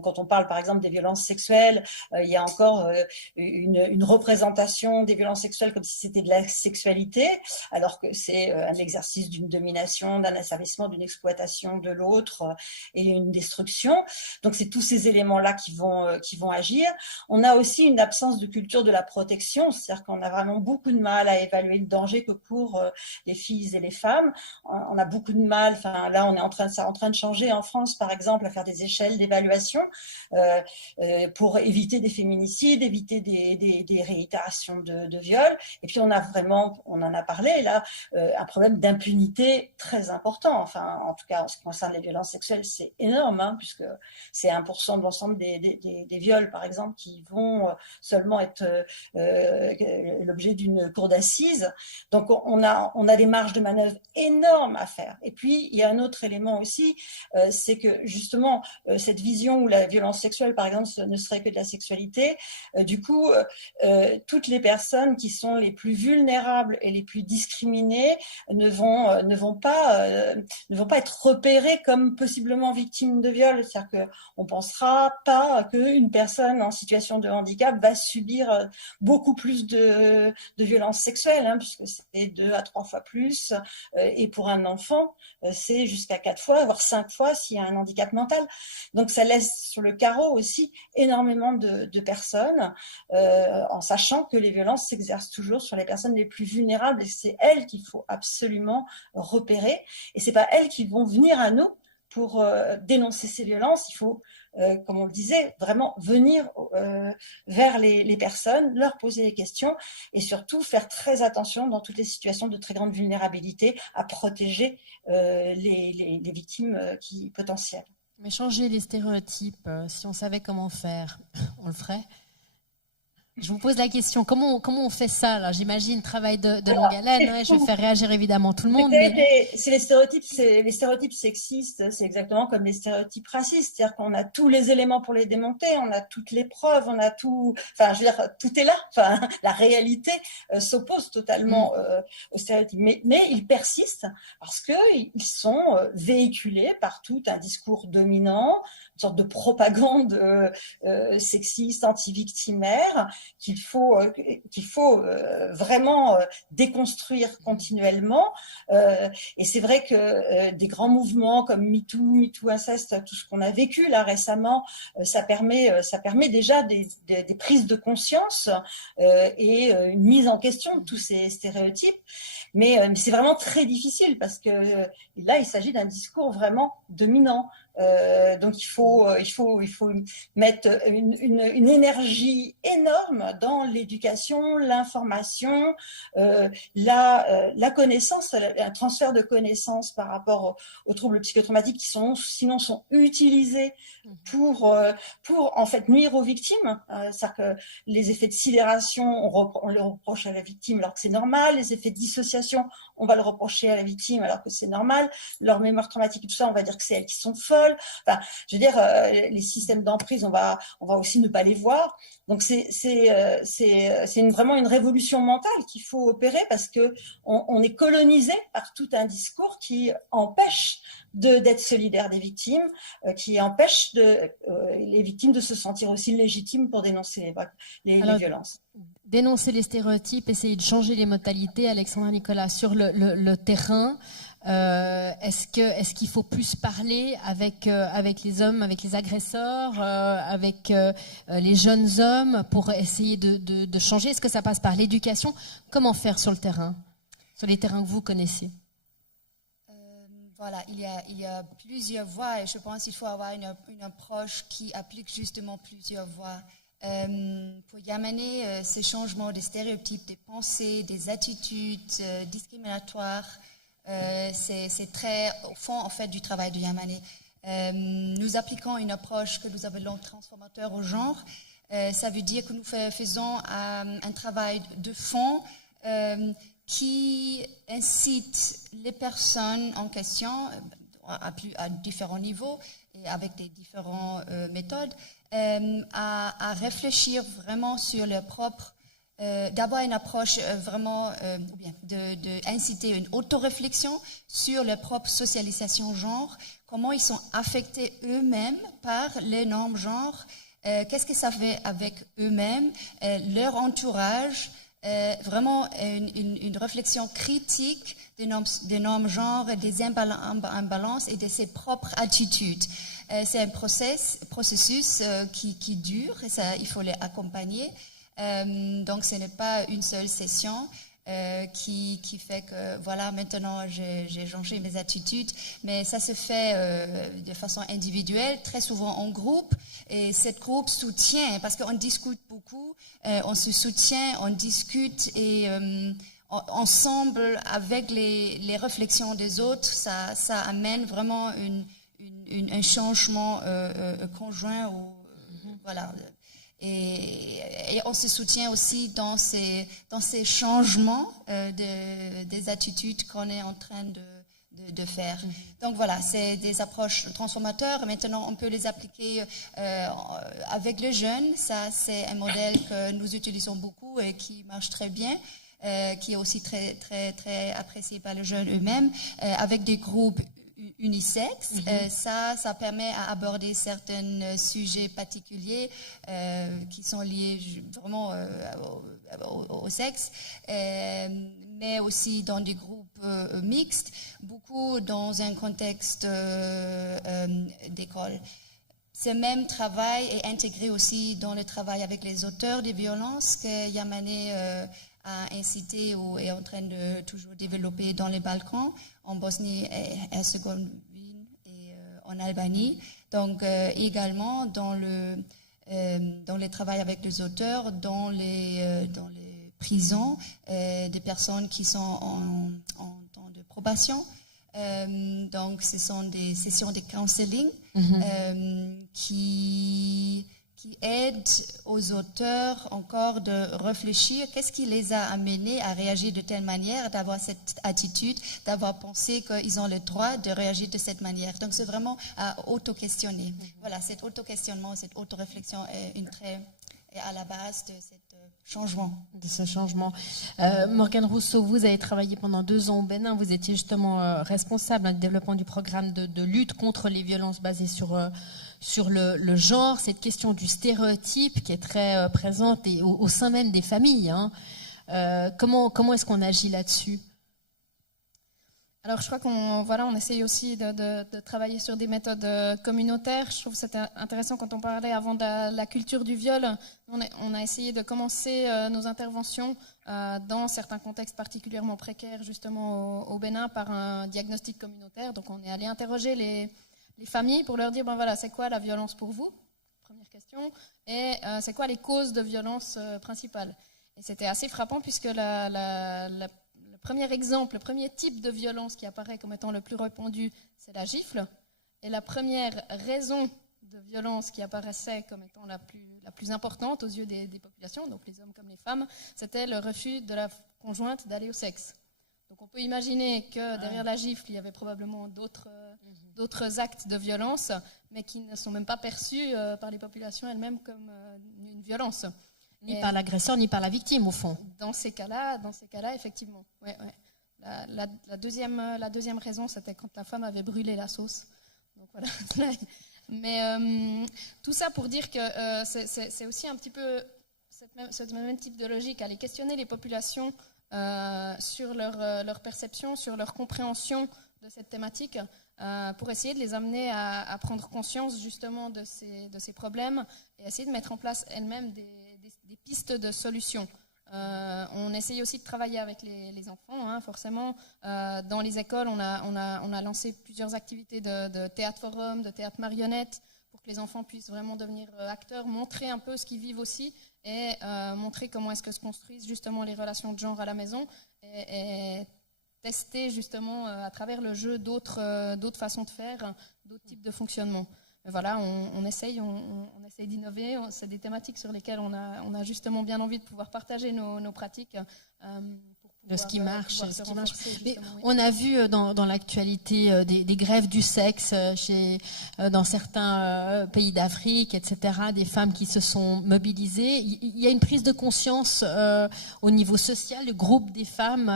quand on parle par exemple des violences sexuelles, il y a encore une représentation des violences sexuelles comme si c'était de la sexualité, alors que c'est un exercice d'une domination, d'un asservissement, d'une exploitation de l'autre et une destruction. Donc c'est tous ces éléments-là qui vont agir. On a aussi une absence de culture de la protection, c'est-à-dire qu'on a vraiment beaucoup de mal à évaluer le danger que courent les filles et les femmes. On a beaucoup de mal, là on est en train de changer en France par exemple, à faire des échelles d'évaluation sensibilisation pour éviter des féminicides, éviter des réitérations de viols. Et puis on en a parlé là, un problème d'impunité très important. Enfin, en tout cas, en ce qui concerne les violences sexuelles, c'est énorme, hein, puisque c'est 1% de l'ensemble des viols, par exemple, qui vont seulement être l'objet d'une cour d'assises. Donc on a des marges de manœuvre énormes à faire. Et puis il y a un autre élément aussi, c'est que justement cette vision où la violence sexuelle, par exemple, ne serait que de la sexualité, du coup toutes les personnes qui sont les plus vulnérables et les plus discriminées ne vont pas être repérées comme possiblement victimes de viol. C'est-à-dire qu'on pensera pas qu'une personne en situation de handicap va subir beaucoup plus de violences sexuelles, hein, puisque c'est 2 à 3 fois plus, et pour un enfant, c'est jusqu'à 4 fois, voire 5 fois s'il y a un handicap mental. Donc ça laisse sur le carreau aussi énormément de personnes, en sachant que les violences s'exercent toujours sur les personnes les plus vulnérables, et c'est elles qu'il faut absolument repérer, et c'est pas elles qui vont venir à nous pour dénoncer ces violences. Il faut, comme on le disait, vraiment venir vers les personnes, leur poser des questions et surtout faire très attention dans toutes les situations de très grande vulnérabilité à protéger les victimes potentielles. Mais changer les stéréotypes, si on savait comment faire, on le ferait. Je vous pose la question, comment on fait ça là? J'imagine travail de longue haleine, ouais, je vais faire réagir évidemment tout le monde. C'est les stéréotypes sexistes, c'est exactement comme les stéréotypes racistes, c'est-à-dire qu'on a tous les éléments pour les démonter, on a toutes les preuves, on a tout, enfin je veux dire, tout est là, enfin la réalité s'oppose totalement aux stéréotypes, mais ils persistent parce qu'ils sont véhiculés par tout un discours dominant, une sorte de propagande sexiste, anti-victimaire, qu'il faut vraiment déconstruire continuellement. Et c'est vrai que des grands mouvements comme MeToo Inceste, tout ce qu'on a vécu là récemment, ça permet déjà des prises de conscience et une mise en question de tous ces stéréotypes. Mais c'est vraiment très difficile parce que là, il s'agit d'un discours vraiment dominant. Donc il faut mettre une énergie énorme dans l'éducation, l'information, la connaissance, un transfert de connaissances par rapport aux troubles psychotraumatiques qui sont utilisés pour en fait nuire aux victimes. C'est-à-dire que les effets de sidération, on le reproche à la victime alors que c'est normal. Les effets de dissociation, on va le reprocher à la victime alors que c'est normal. Leur mémoire traumatique et tout ça, on va dire que c'est elles qui sont folles. Enfin, je veux dire, les systèmes d'emprise, on va aussi ne pas les voir. Donc c'est vraiment une révolution mentale qu'il faut opérer parce que on est colonisé par tout un discours qui empêche d'être solidaire des victimes, qui empêche les victimes de se sentir aussi légitimes pour dénoncer les violences. Dénoncer les stéréotypes, essayer de changer les modalités, Alexandra Nicolas, sur le terrain. Est-ce qu'il faut plus parler avec les hommes, avec les agresseurs, avec les jeunes hommes pour essayer de changer? Est-ce que ça passe par l'éducation? Comment faire sur le terrain, sur les terrains que vous connaissez? Voilà, il y a plusieurs voies et je pense qu'il faut avoir une approche qui applique justement plusieurs voies. Pour y amener ces changements des stéréotypes, des pensées, des attitudes discriminatoires, c'est très au fond en fait du travail de Yamane. Nous appliquons une approche que nous appelons transformateur au genre. Ça veut dire que nous faisons un travail de fond qui incite les personnes en question à différents niveaux et avec des différentes méthodes à réfléchir vraiment sur leur propre, d'avoir une approche vraiment, ou bien d'inciter une autoréflexion sur leur propre socialisation genre, comment ils sont affectés eux-mêmes par les normes genre, qu'est-ce que ça fait avec eux-mêmes, leur entourage, vraiment une réflexion critique des normes genre, des imbalances et de ses propres attitudes. C'est un processus qui dure et ça, il faut les accompagner. Donc ce n'est pas une seule session. qui fait que voilà, maintenant j'ai changé mes attitudes, mais ça se fait de façon individuelle, très souvent en groupe, et cette groupe soutient, parce qu'on discute beaucoup, on se soutient, on discute, et ensemble, avec les réflexions des autres, ça amène vraiment un changement conjoint, voilà. Et on se soutient aussi dans ces changements des attitudes qu'on est en train de faire. Donc voilà, c'est des approches transformateurs. Maintenant, on peut les appliquer avec les jeunes. Ça, c'est un modèle que nous utilisons beaucoup et qui marche très bien, qui est aussi très, très, très apprécié par les jeunes eux-mêmes, avec des groupes unisexe. Ça permet à aborder certains sujets particuliers qui sont liés vraiment au sexe, mais aussi dans des groupes mixtes, beaucoup dans un contexte d'école. Ce même travail est intégré aussi dans le travail avec les auteurs des violences que Yamane a incité ou est en train de toujours développer dans les Balkans, en Bosnie-Herzégovine et en Albanie. Donc également dans le travail avec les auteurs, dans les prisons, des personnes qui sont en temps de probation. Donc ce sont des sessions de counseling qui aident aux auteurs encore de réfléchir qu'est-ce qui les a amenés à réagir de telle manière, d'avoir cette attitude, d'avoir pensé qu'ils ont le droit de réagir de cette manière. Donc c'est vraiment à auto-questionner. Voilà, cet auto-questionnement, cette auto-réflexion est à la base de ce changement. Morgane Rousseau, vous avez travaillé pendant 2 ans au Bénin. Vous étiez justement responsable du développement du programme de lutte contre les violences basées sur le genre, cette question du stéréotype qui est très présente et au sein même des familles. Comment est-ce qu'on agit là-dessus ? Alors je crois qu'on essaye aussi de travailler sur des méthodes communautaires. Je trouve que c'était intéressant quand on parlait avant de la culture du viol. On a essayé de commencer nos interventions dans certains contextes particulièrement précaires, justement au Bénin, par un diagnostic communautaire. Donc on est allé interroger les familles pour leur dire, c'est quoi la violence pour vous ? Première question. Et c'est quoi les causes de violence principales ? Et c'était assez frappant puisque le premier exemple, le premier type de violence qui apparaît comme étant le plus répandu, c'est la gifle. Et la première raison de violence qui apparaissait comme étant la plus importante aux yeux des populations, donc les hommes comme les femmes, c'était le refus de la conjointe d'aller au sexe. Donc on peut imaginer que derrière la gifle, il y avait probablement d'autres actes de violence, mais qui ne sont même pas perçus par les populations elles-mêmes comme une violence. Ni par l'agresseur, ni par la victime, au fond. Dans ces cas-là, effectivement. Ouais. La deuxième raison, c'était quand la femme avait brûlé la sauce. Donc voilà. Mais tout ça pour dire que c'est aussi un petit peu ce même type de logique, aller questionner les populations sur leur perception, sur leur compréhension de cette thématique, pour essayer de les amener à prendre conscience justement de ces problèmes et essayer de mettre en place elles-mêmes des pistes de solutions. On essaye aussi de travailler avec les enfants, forcément. Dans les écoles, on a lancé plusieurs activités de théâtre forum, de théâtre marionnette, pour que les enfants puissent vraiment devenir acteurs, montrer un peu ce qu'ils vivent aussi et montrer comment est-ce que se construisent justement les relations de genre à la maison et tester justement à travers le jeu d'autres façons de faire, d'autres types de fonctionnement. Mais voilà, on essaye d'innover. C'est des thématiques sur lesquelles on a justement bien envie de pouvoir partager nos pratiques. De ce qui marche. Mais on a vu dans l'actualité des grèves du sexe dans certains pays d'Afrique, etc., des femmes qui se sont mobilisées. Il y a une prise de conscience au niveau social, le groupe des femmes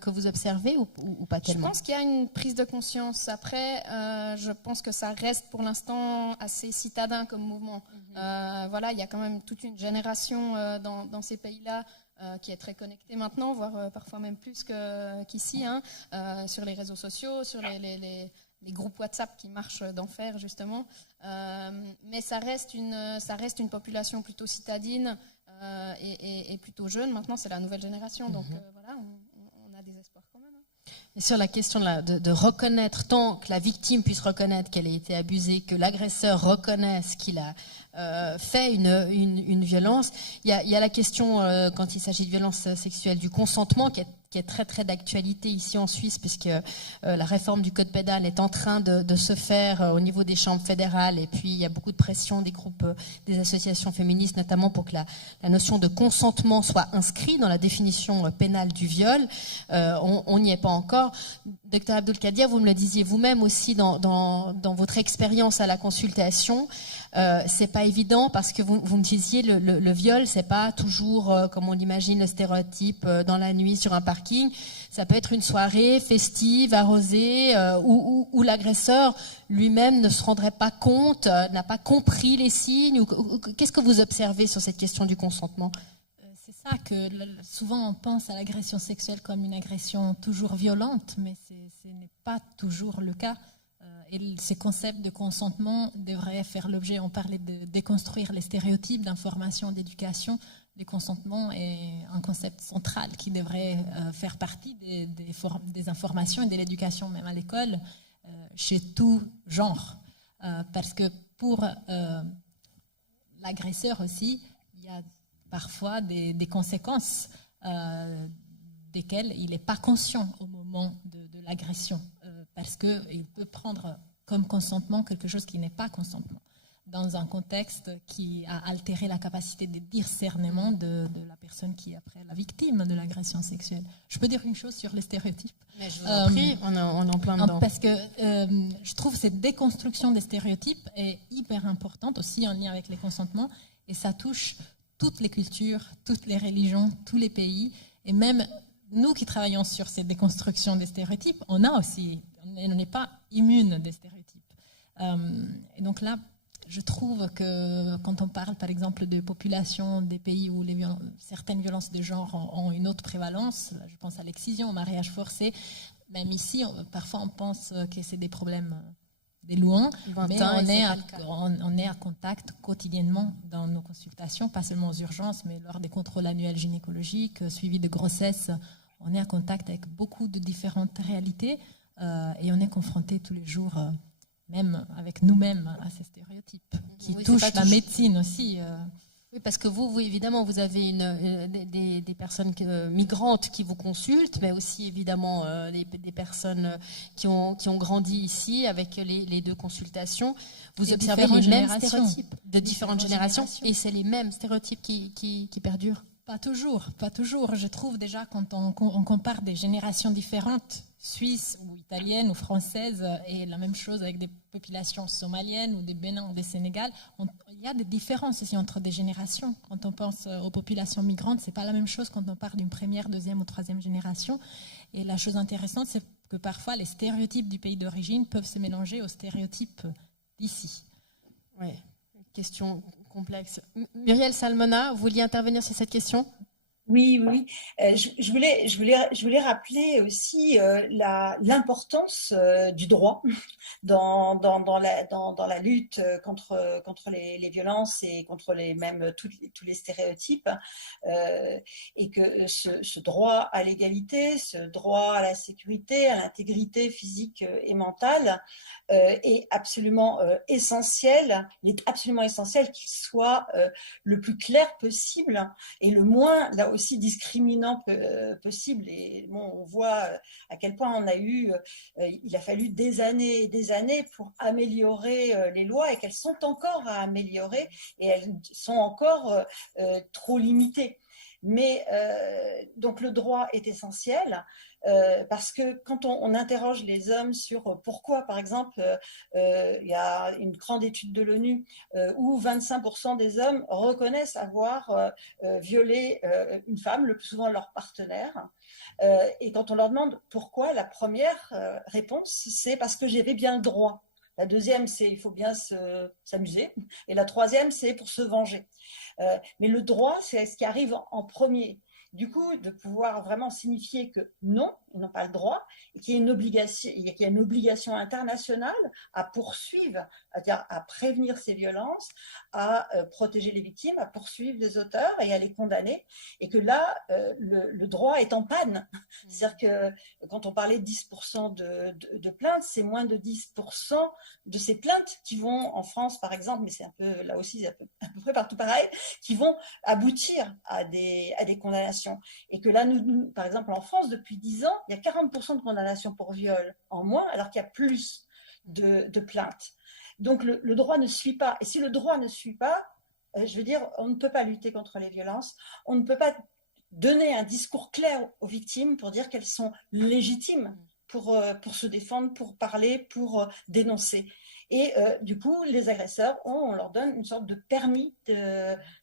que vous observez ou pas tellement ? Je pense qu'il y a une prise de conscience. Après, je pense que ça reste pour l'instant assez citadin comme mouvement. Il y a quand même toute une génération dans ces pays-là qui est très connecté maintenant, voire parfois même plus qu'ici, sur les réseaux sociaux, sur les groupes WhatsApp qui marchent d'enfer, justement. Mais ça reste une population plutôt citadine, et plutôt jeune. Maintenant, c'est la nouvelle génération. Donc voilà, on a des espoirs quand même. Et sur la question de reconnaître, tant que la victime puisse reconnaître qu'elle a été abusée, que l'agresseur reconnaisse qu'il a fait une violence, il y a la question, quand il s'agit de violence sexuelle, du consentement qui est très très d'actualité ici en Suisse, puisque la réforme du code pénal est en train de se faire au niveau des chambres fédérales, et puis il y a beaucoup de pression des groupes, des associations féministes, notamment pour que la notion de consentement soit inscrite dans la définition pénale du viol. On n'y est pas encore. Dr Abdul-Kadir, vous me le disiez vous-même aussi dans votre expérience à la consultation, c'est pas évident parce que vous me disiez le viol, c'est pas toujours comme on l'imagine, le stéréotype dans la nuit sur un parking. Ça peut être une soirée festive, arrosée, où l'agresseur lui-même ne se rendrait pas compte, n'a pas compris les signes. Qu'est-ce que vous observez sur cette question du consentement? C'est ça que souvent on pense à l'agression sexuelle comme une agression toujours violente, mais ce n'est pas toujours le cas. Et ces concepts de consentement devraient faire l'objet, on parlait de déconstruire les stéréotypes d'information, d'éducation. Le consentement est un concept central qui devrait faire partie des informations et de l'éducation, même à l'école, chez tout genre. Parce que pour l'agresseur aussi, il y a parfois des conséquences desquelles il n'est pas conscient au moment de l'agression. Parce qu'il peut prendre comme consentement quelque chose qui n'est pas consentement, dans un contexte qui a altéré la capacité de discernement de la personne qui est après la victime de l'agression sexuelle. Je peux dire une chose sur les stéréotypes? Mais je vous en prie, on est en plein dedans. Parce que je trouve que cette déconstruction des stéréotypes est hyper importante, aussi en lien avec les consentements, et ça touche toutes les cultures, toutes les religions, tous les pays, et même nous qui travaillons sur cette déconstruction des stéréotypes, on n'est pas immune des stéréotypes. Et donc là, je trouve que quand on parle, par exemple, de populations des pays où certaines violences de genre ont une autre prévalence, je pense à l'excision, au mariage forcé, même ici, parfois on pense que c'est des problèmes des loin, mais on est à contact quotidiennement dans nos consultations, pas seulement aux urgences, mais lors des contrôles annuels gynécologiques, suivis de grossesse, on est à contact avec beaucoup de différentes réalités et on est confronté tous les jours, même avec nous-mêmes, à ces stéréotypes qui touchent la médecine aussi. Oui, parce que vous évidemment, vous avez des personnes migrantes qui vous consultent, mais aussi évidemment des personnes qui ont grandi ici avec les deux consultations. Vous observez les mêmes stéréotypes de différentes générations et c'est les mêmes stéréotypes qui perdurent. Pas toujours. Je trouve déjà quand on compare des générations différentes, suisses ou italiennes ou françaises, et la même chose avec des populations somaliennes ou des Bénin ou des Sénégal, il y a des différences aussi entre des générations. Quand on pense aux populations migrantes, c'est pas la même chose quand on parle d'une première, deuxième ou troisième génération. Et la chose intéressante, c'est que parfois les stéréotypes du pays d'origine peuvent se mélanger aux stéréotypes d'ici. Oui, question complexe. Muriel Salmona, vous vouliez intervenir sur cette question? Oui. Je voulais rappeler aussi l'importance du droit dans la lutte contre les violences et contre tous les stéréotypes, et que ce droit à l'égalité, ce droit à la sécurité, à l'intégrité physique et mentale est absolument essentiel. Il est absolument essentiel qu'il soit le plus clair possible et le moins là aussi discriminant possible. Et bon, on voit à quel point il a fallu des années et des années pour améliorer les lois, et qu'elles sont encore à améliorer, et elles sont encore trop limitées. Mais donc le droit est essentiel. Parce que quand on interroge les hommes sur pourquoi, par exemple, il y a une grande étude de l'ONU où 25% des hommes reconnaissent avoir violé une femme, le plus souvent leur partenaire, et quand on leur demande pourquoi, la première réponse, c'est parce que j'avais bien le droit. La deuxième, c'est il faut bien s'amuser. Et la troisième, c'est pour se venger. Mais le droit, c'est ce qui arrive en premier. Du coup, de pouvoir vraiment signifier que non, n'ont pas le droit, et qu'il y a une obligation internationale à poursuivre, c'est-à-dire à prévenir ces violences, à protéger les victimes, à poursuivre les auteurs et à les condamner, et que là, le droit est en panne. C'est-à-dire que quand on parlait de 10% de plaintes, c'est moins de 10% de ces plaintes qui vont, en France par exemple, mais c'est un peu, là aussi, c'est à peu près partout pareil, qui vont aboutir à des condamnations. Et que là, nous, par exemple, en France, depuis 10 ans, il y a 40% de condamnations pour viol en moins, alors qu'il y a plus de plaintes. Donc le droit ne suit pas. Et si le droit ne suit pas, je veux dire, on ne peut pas lutter contre les violences, on ne peut pas donner un discours clair aux victimes pour dire qu'elles sont légitimes pour se défendre, pour parler, pour dénoncer. Et du coup, les agresseurs, on leur donne une sorte de permis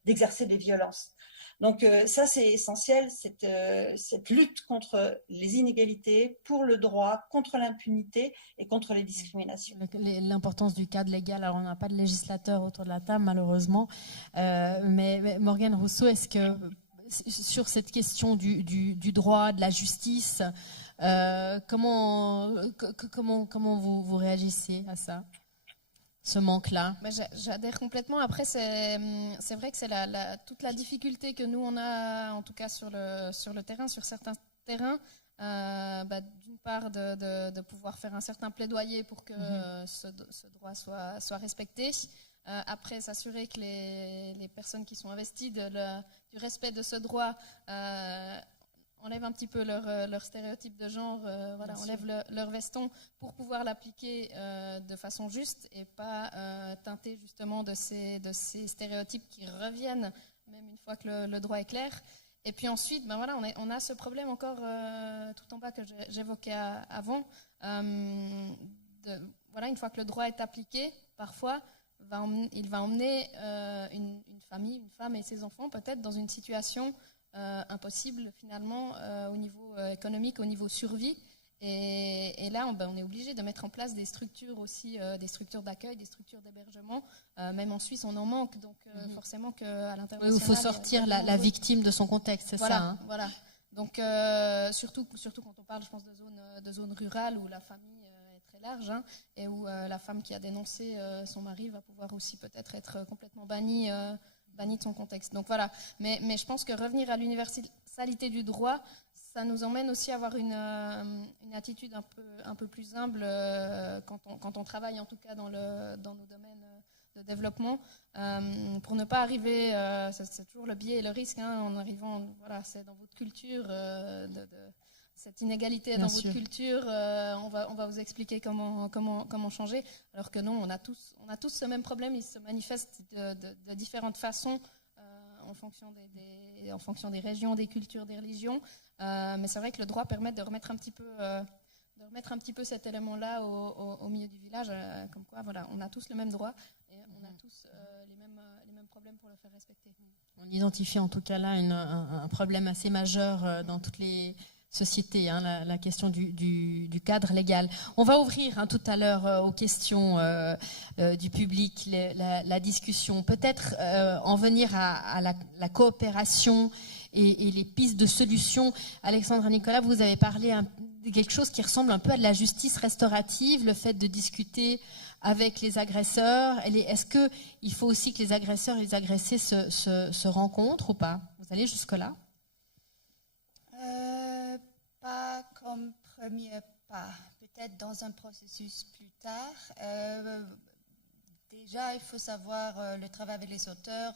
d'exercer des violences. Donc ça, c'est essentiel, cette lutte contre les inégalités, pour le droit, contre l'impunité et contre les discriminations. L'importance du cadre légal. Alors, on n'a pas de législateur autour de la table, malheureusement. Mais Morgane Rousseau, est-ce que sur cette question du droit, de la justice, comment vous réagissez à ça, ce manque-là? J'adhère complètement. Après, c'est vrai que c'est toute la difficulté que nous, on a, en tout cas sur le terrain, sur certains terrains, d'une part de pouvoir faire un certain plaidoyer pour que ce droit soit respecté. Après, s'assurer que les personnes qui sont investies du respect de ce droit enlèvent un petit peu leur stéréotype de genre, enlèvent leur veston pour pouvoir l'appliquer de façon juste et pas teinter justement de ces stéréotypes qui reviennent même une fois que le droit est clair. Et puis ensuite, on a ce problème encore tout en bas que j'évoquais avant. Une fois que le droit est appliqué, parfois, il va emmener une famille, une femme et ses enfants peut-être dans une situation impossible finalement au niveau économique, au niveau survie. Et là, on est obligé de mettre en place des structures aussi, des structures d'accueil, des structures d'hébergement. Même en Suisse, on en manque, donc forcément qu'à l'international... Il faut sortir la victime de son contexte, c'est ça, hein. Voilà. Donc, surtout quand on parle, je pense, de zones rurales où la famille est très large, hein, et où la femme qui a dénoncé son mari va pouvoir aussi peut-être être complètement bannie de son contexte. Donc voilà. Mais je pense que revenir à l'universalité du droit, ça nous emmène aussi à avoir une attitude un peu plus humble quand on travaille, en tout cas dans nos domaines de développement, pour ne pas arriver, c'est toujours le biais et le risque, hein, en arrivant, c'est dans votre culture, cette inégalité dans votre culture, on va vous expliquer comment changer, alors que non, on a tous ce même problème, il se manifeste de différentes façons en fonction des régions, des cultures, des religions, mais c'est vrai que le droit permet de remettre un petit peu cet élément-là au milieu du village, comme quoi, on a tous le même droit et on a tous les mêmes problèmes pour le faire respecter. On identifie en tout cas là un problème assez majeur dans toutes les sociétés, hein, la question du cadre légal. On va ouvrir tout à l'heure aux questions du public, la discussion. Peut-être en venir à la coopération et les pistes de solutions. Alexandra Nicolas, vous avez parlé de quelque chose qui ressemble un peu à de la justice restaurative, le fait de discuter avec les agresseurs. Est-ce qu'il faut aussi que les agresseurs et les agressés se rencontrent ou pas? Vous allez jusque-là? Pas comme premier pas, peut-être dans un processus plus tard. Déjà, il faut savoir le travail avec les auteurs.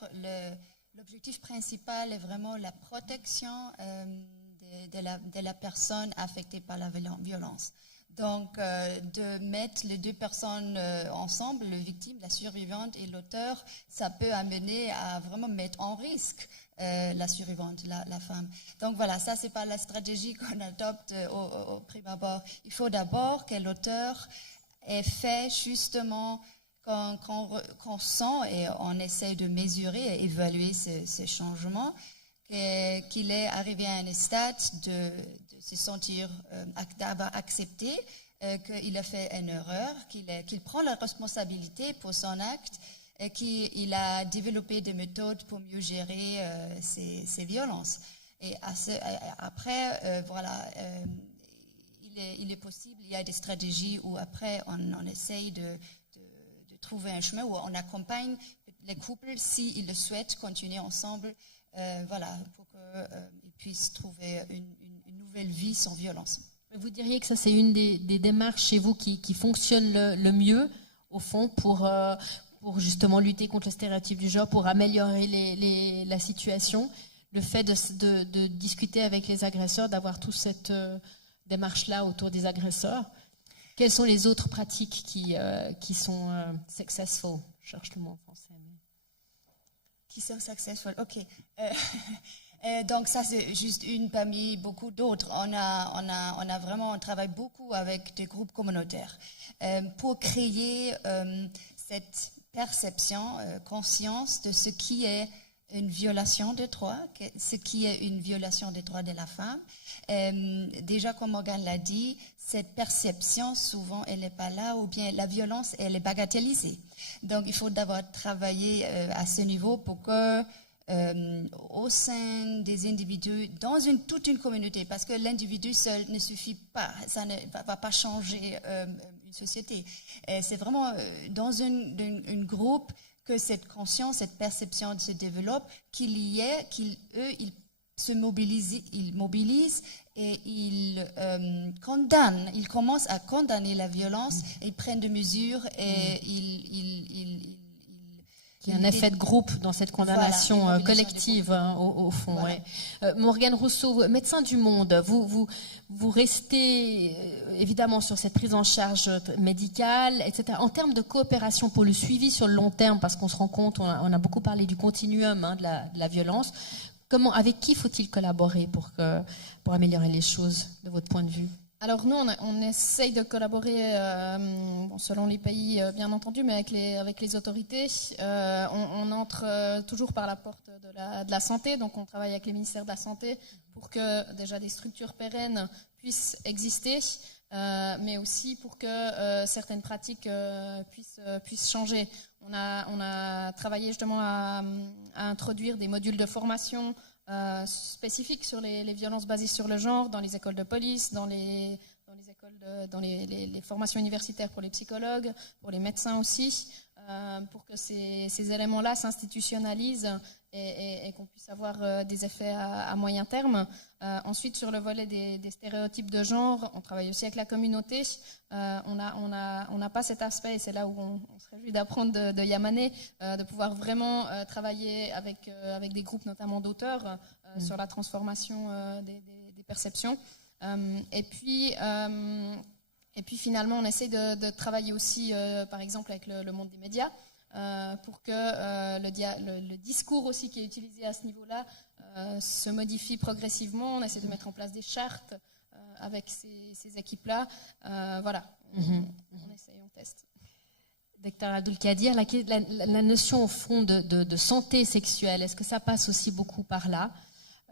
L'objectif principal est vraiment la protection de la personne affectée par la violence. Donc, de mettre les deux personnes ensemble, la victime, la survivante et l'auteur, ça peut amener à vraiment mettre en risque la survivante, la femme. Donc voilà, ça c'est pas la stratégie qu'on adopte au prime abord. Il faut d'abord que l'auteur ait fait justement qu'on sent et on essaie de mesurer et évaluer ces changements, qu'il est arrivé à un stade de se sentir, d'avoir accepté qu'il a fait une erreur, qu'il prend la responsabilité pour son acte, et qu'il a développé des méthodes pour mieux gérer ces violences. Et après, il est possible, il y a des stratégies où après on essaye de trouver un chemin où on accompagne les couples s'ils le souhaitent continuer ensemble, pour qu'ils puissent trouver une nouvelle vie sans violence. Vous diriez que ça, c'est une des démarches chez vous qui fonctionne le mieux, au fond, pour justement lutter contre le stéréotype du genre, pour améliorer la situation, le fait de discuter avec les agresseurs, d'avoir toute cette démarche-là autour des agresseurs. Quelles sont les autres pratiques qui sont successful? Je cherche le mot en français. Qui sont successful, ok. Donc ça c'est juste une parmi beaucoup d'autres. On travaille beaucoup avec des groupes communautaires pour créer cette perception, conscience de ce qui est une violation des droits, ce qui est une violation des droits de la femme. Déjà, comme Morgane l'a dit, cette perception, souvent, elle n'est pas là, ou bien la violence, elle est bagatellisée. Donc, il faut d'abord travailler à ce niveau pour que au sein des individus, dans toute une communauté, parce que l'individu seul ne suffit pas, ça ne va pas changer une société. C'est vraiment dans un groupe que cette conscience, cette perception se développe, qu'ils se mobilisent et ils condamnent, ils commencent à condamner la violence, ils prennent des mesures et il y a un effet de groupe dans cette condamnation collective, au fond. Voilà. Ouais. Morgane Rousseau, médecin du monde, vous restez évidemment sur cette prise en charge médicale, etc. En termes de coopération pour le suivi sur le long terme, parce qu'on se rend compte, on a beaucoup parlé du continuum de la violence, avec qui faut-il collaborer pour améliorer les choses, de votre point de vue? Alors nous, on essaye de collaborer, selon les pays bien entendu, mais avec les autorités. On entre toujours par la porte de la santé, donc on travaille avec les ministères de la Santé pour que déjà des structures pérennes puissent exister, mais aussi pour que certaines pratiques puissent changer. On a travaillé justement à introduire des modules de formation spécifiques sur les violences basées sur le genre dans les écoles de police, dans les formations universitaires pour les psychologues, pour les médecins aussi, pour que ces éléments-là s'institutionnalisent et qu'on puisse avoir des effets à moyen terme. Ensuite, sur le volet des stéréotypes de genre, on travaille aussi avec la communauté. On n'a pas cet aspect, et c'est là où on se réjouit d'apprendre de Yamane, de pouvoir vraiment travailler avec des groupes, notamment d'auteurs, sur la transformation des perceptions. Et puis finalement, on essaie de travailler aussi, par exemple, avec le monde des médias, pour que le discours aussi qui est utilisé à ce niveau-là se modifie progressivement. On essaie de mettre en place des chartes avec ces équipes-là. On essaie, on teste. Docteur Abdul-Kadir, la notion au fond de santé sexuelle, est-ce que ça passe aussi beaucoup par là,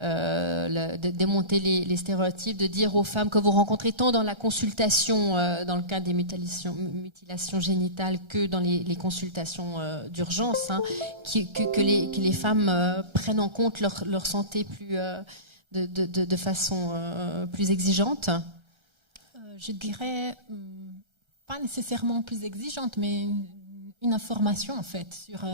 de démonter les stéréotypes, de dire aux femmes que vous rencontrez tant dans la consultation, dans le cadre des mutilations génitales, que dans les consultations d'urgence, que les femmes prennent en compte leur santé de façon plus exigeante? Je dirais pas nécessairement plus exigeante, mais une information en fait sur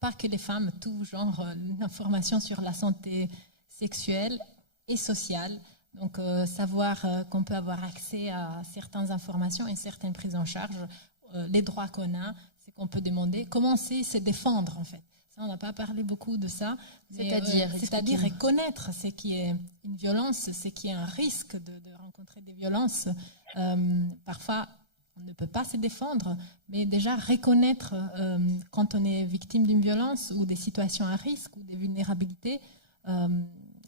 pas que les femmes, tout genre, une information sur la santé sexuelle et sociale. Donc, savoir qu'on peut avoir accès à certaines informations et certaines prises en charge, les droits qu'on a, c'est qu'on peut demander, commencer à se défendre en fait. Ça, on n'a pas parlé beaucoup de ça. C'est-à-dire reconnaître ce qui est une violence, ce qui est un risque de rencontrer des violences. Parfois, on ne peut pas se défendre, mais déjà reconnaître quand on est victime d'une violence ou des situations à risque ou des vulnérabilités,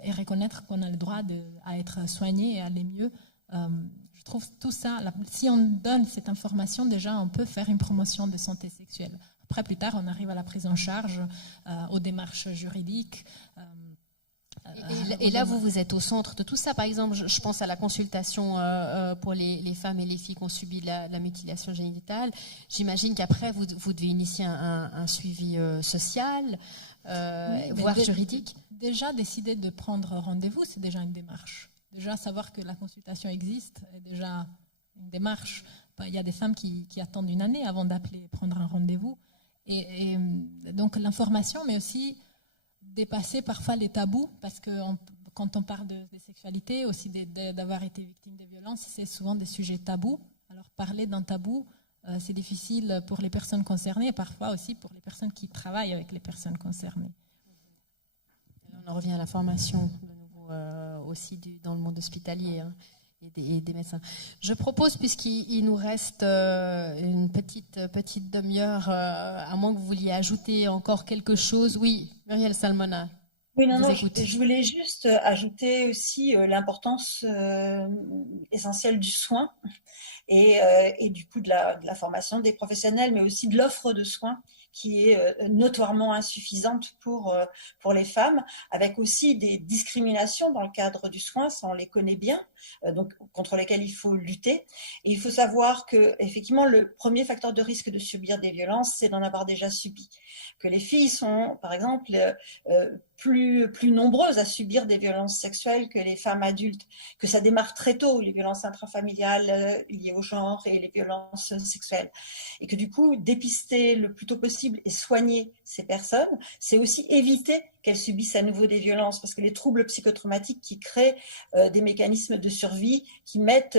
et reconnaître qu'on a le droit à être soigné et à aller mieux. Je trouve tout ça, si on donne cette information, déjà on peut faire une promotion de santé sexuelle. Après, plus tard, on arrive à la prise en charge, aux démarches juridiques. Et là, vous êtes au centre de tout ça. Par exemple, je pense à la consultation pour les femmes et les filles qui ont subi la mutilation génitale. J'imagine qu'après, vous devez initier un suivi social, voire juridique. Déjà, décider de prendre rendez-vous, c'est déjà une démarche. déjà savoir que la consultation existe est déjà une démarche. Il y a des femmes qui attendent une année avant d'appeler, prendre un rendez-vous. Et donc l'information, mais aussi dépasser parfois les tabous, parce que quand on parle des sexualités, aussi d'avoir été victime de violences, c'est souvent des sujets tabous. Alors parler d'un tabou, c'est difficile pour les personnes concernées et parfois aussi pour les personnes qui travaillent avec les personnes concernées. On en revient à la formation de nouveau, aussi dans le monde hospitalier, hein, et des médecins. Je propose, puisqu'il nous reste une petite demi-heure, à moins que vous vouliez ajouter encore quelque chose. Oui, Muriel Salmona. Oui, non, je voulais juste ajouter aussi l'importance essentielle du soin et du coup de la formation des professionnels, mais aussi de l'offre de soins qui est notoirement insuffisante pour les femmes, avec aussi des discriminations dans le cadre du soin, ça on les connaît bien, donc contre lesquelles il faut lutter. Et il faut savoir que effectivement le premier facteur de risque de subir des violences, c'est d'en avoir déjà subi. Que les filles sont, par exemple, plus nombreuses à subir des violences sexuelles que les femmes adultes, que ça démarre très tôt, les violences intrafamiliales liées au genre et les violences sexuelles. Et que du coup, dépister le plus tôt possible et soigner ces personnes, c'est aussi éviter qu'elles subissent à nouveau des violences, parce que les troubles psychotraumatiques qui créent des mécanismes de survie qui mettent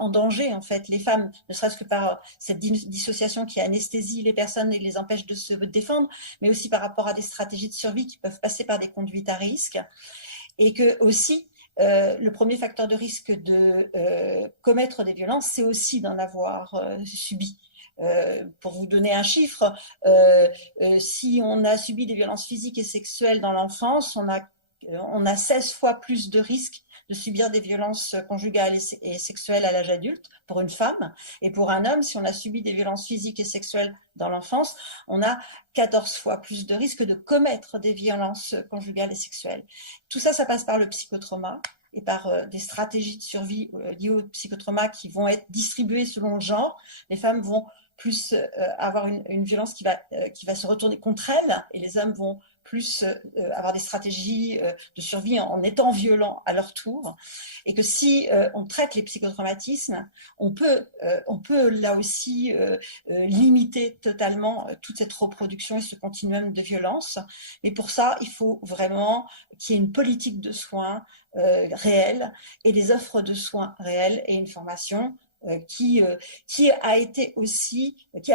en danger en fait les femmes, ne serait-ce que par cette dissociation qui anesthésie les personnes et les empêche de se défendre, mais aussi par rapport à des stratégies de survie qui peuvent passer par des conduites à risque, et que aussi le premier facteur de risque de commettre des violences, c'est aussi d'en avoir subi. Pour vous donner un chiffre, si on a subi des violences physiques et sexuelles dans l'enfance, on a 16 fois plus de risques de subir des violences conjugales et sexuelles à l'âge adulte pour une femme. Et pour un homme, si on a subi des violences physiques et sexuelles dans l'enfance, on a 14 fois plus de risques de commettre des violences conjugales et sexuelles. Tout ça, ça passe par le psychotrauma et par des stratégies de survie liées au psychotrauma qui vont être distribuées selon le genre. Les femmes vont plus avoir une violence qui va se retourner contre elles, et les hommes vont plus avoir des stratégies de survie en étant violents à leur tour, et que si on traite les psychotraumatismes, on peut là aussi limiter totalement toute cette reproduction et ce continuum de violence. Mais pour ça, il faut vraiment qu'il y ait une politique de soins réelle et des offres de soins réelles et une formation qui a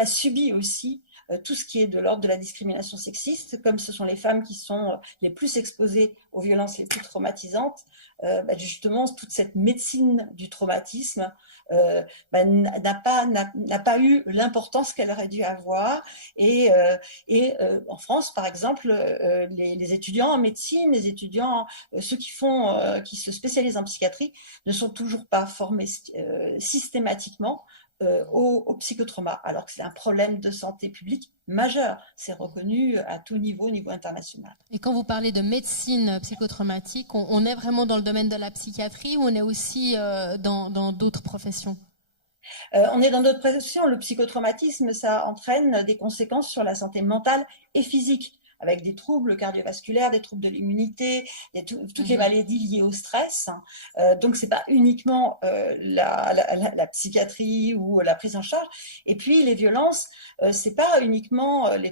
subi aussi tout ce qui est de l'ordre de la discrimination sexiste, comme ce sont les femmes qui sont les plus exposées aux violences les plus traumatisantes, justement toute cette médecine du traumatisme n'a pas eu l'importance qu'elle aurait dû avoir, et en France par exemple les étudiants en médecine, les étudiants ceux qui se spécialisent en psychiatrie ne sont toujours pas formés systématiquement au psychotrauma, alors que c'est un problème de santé publique majeur. C'est reconnu à tout niveau, au niveau international. Et quand vous parlez de médecine psychotraumatique, on est vraiment dans le domaine de la psychiatrie, ou on est aussi dans d'autres professions? On est dans d'autres professions. Le psychotraumatisme, ça entraîne des conséquences sur la santé mentale et physique, avec des troubles cardiovasculaires, des troubles de l'immunité, toutes les maladies liées au stress. Donc, ce n'est pas uniquement la psychiatrie ou la prise en charge. Et puis, les violences, ce n'est pas uniquement le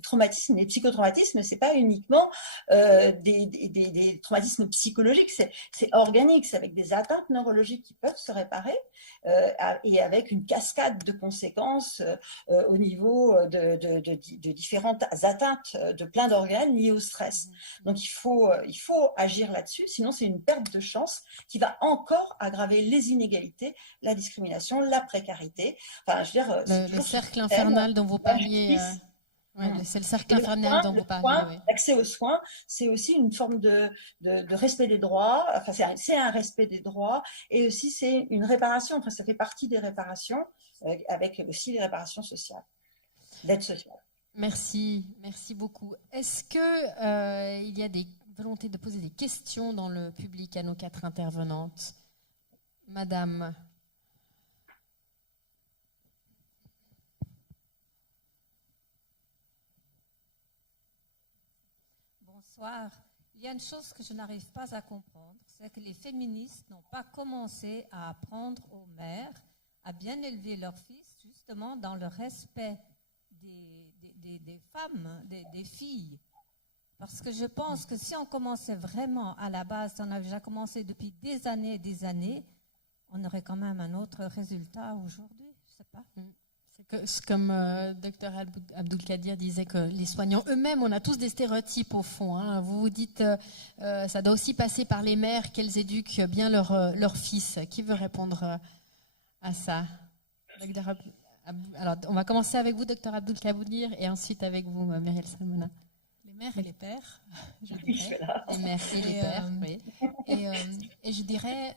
traumatisme, les psychotraumatismes, ce n'est pas uniquement des traumatismes psychologiques, c'est organique, c'est avec des atteintes neurologiques qui peuvent se réparer et avec une cascade de conséquences au niveau de différentes atteintes de plein d'organes liés au stress. Donc il faut agir là-dessus, sinon c'est une perte de chance qui va encore aggraver les inégalités, la discrimination, la précarité. Enfin, je veux dire, le cercle infernal dont vous parliez. C'est le cercle infernal dont vous parliez. L'accès aux soins, c'est aussi une forme de respect des droits. Enfin, c'est un respect des droits, et aussi c'est une réparation. Enfin, ça fait partie des réparations, avec aussi les réparations sociales, l'aide sociale. Merci beaucoup. Est-ce que il y a des volontés de poser des questions dans le public à nos 4 intervenantes? Madame. Bonsoir. il y a une chose que je n'arrive pas à comprendre, c'est que les féministes n'ont pas commencé à apprendre aux mères à bien élever leurs fils, justement dans le respect des femmes, des filles. Parce que je pense que si on commençait vraiment à la base, si on avait déjà commencé depuis des années, on aurait quand même un autre résultat aujourd'hui. Je sais pas. C'est comme Dr Abdulkadir disait que les soignants eux-mêmes, on a tous des stéréotypes au fond. Hein. Vous vous dites, ça doit aussi passer par les mères qu'elles éduquent bien leurs fils. Qui veut répondre à ça? Alors, on va commencer avec vous, Dr Abdulkadir, et ensuite avec vous, Myriel Salmona. Les mères et les pères, je Oui, je dirais. suis là. Les mères et les pères, oui. Et je dirais,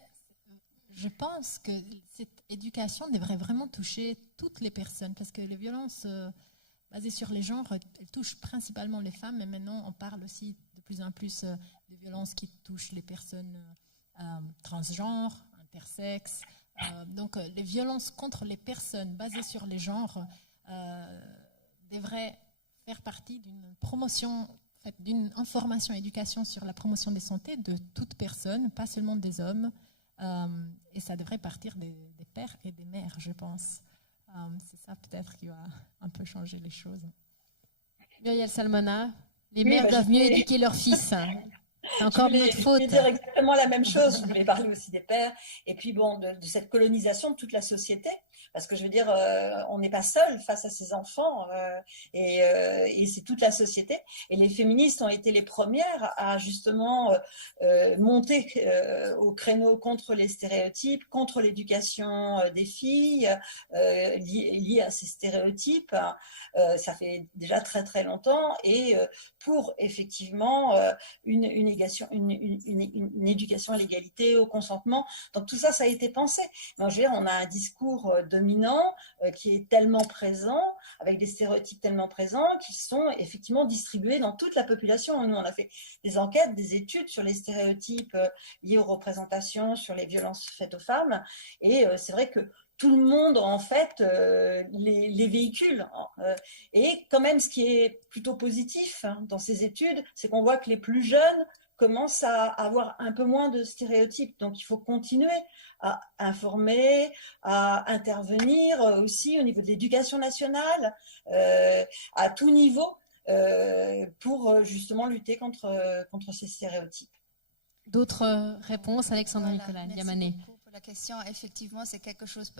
je pense que cette éducation devrait vraiment toucher toutes les personnes, parce que les violences basées sur les genres, elles touchent principalement les femmes, mais maintenant on parle aussi de plus en plus de violences qui touchent les personnes transgenres, intersexes. Donc les violences contre les personnes basées sur les genres devraient faire partie d'une promotion, d'une information, éducation sur la promotion des santé de toute personne, pas seulement des hommes. Et ça devrait partir des pères et des mères, je pense. C'est ça peut-être qui va un peu changer les choses. Myriel Salmona, les Oui, mères bah, doivent je mieux voulais- éduquer leurs fils. C'est encore Je notre voulais faute. dire exactement la même chose. Je voulais parler aussi des pères et puis bon de cette colonisation de toute la société. Parce que je veux dire, on n'est pas seul face à ces enfants et c'est toute la société. Et les féministes ont été les premières à justement monter au créneau contre les stéréotypes, contre l'éducation des filles liées à ces stéréotypes. Ça fait déjà très très longtemps et pour effectivement une éducation à l'égalité, au consentement. Donc tout ça, ça a été pensé. Donc, je veux dire, on a un discours dominant qui est tellement présent, avec des stéréotypes tellement présents, qui sont effectivement distribués dans toute la population. Nous, on a fait des enquêtes, des études sur les stéréotypes liés aux représentations, sur les violences faites aux femmes. Et c'est vrai que tout le monde, en fait, les véhicule. Et quand même, ce qui est plutôt positif dans ces études, c'est qu'on voit que les plus jeunes commencent à avoir un peu moins de stéréotypes. Donc, il faut continuer à informer, à intervenir aussi au niveau de l'éducation nationale, à tout niveau, pour justement lutter contre ces stéréotypes. D'autres réponses, Alexandra Voilà, Nicolas, merci Yamané. beaucoup pour la question. Effectivement, c'est quelque chose,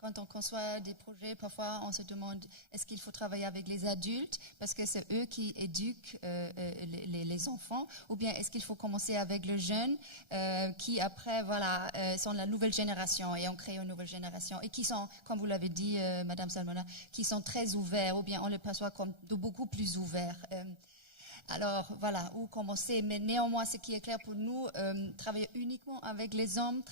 quand on conçoit des projets, parfois on se demande est-ce qu'il faut travailler avec les adultes parce que c'est eux qui éduquent les enfants, ou bien est-ce qu'il faut commencer avec le jeune qui après sont la nouvelle génération et on crée une nouvelle génération et qui sont, comme vous l'avez dit Madame Salmona, qui sont très ouverts, ou bien on les perçoit comme de beaucoup plus ouverts. Alors voilà, où commencer. Mais néanmoins, ce qui est clair pour nous, travailler uniquement avec les hommes,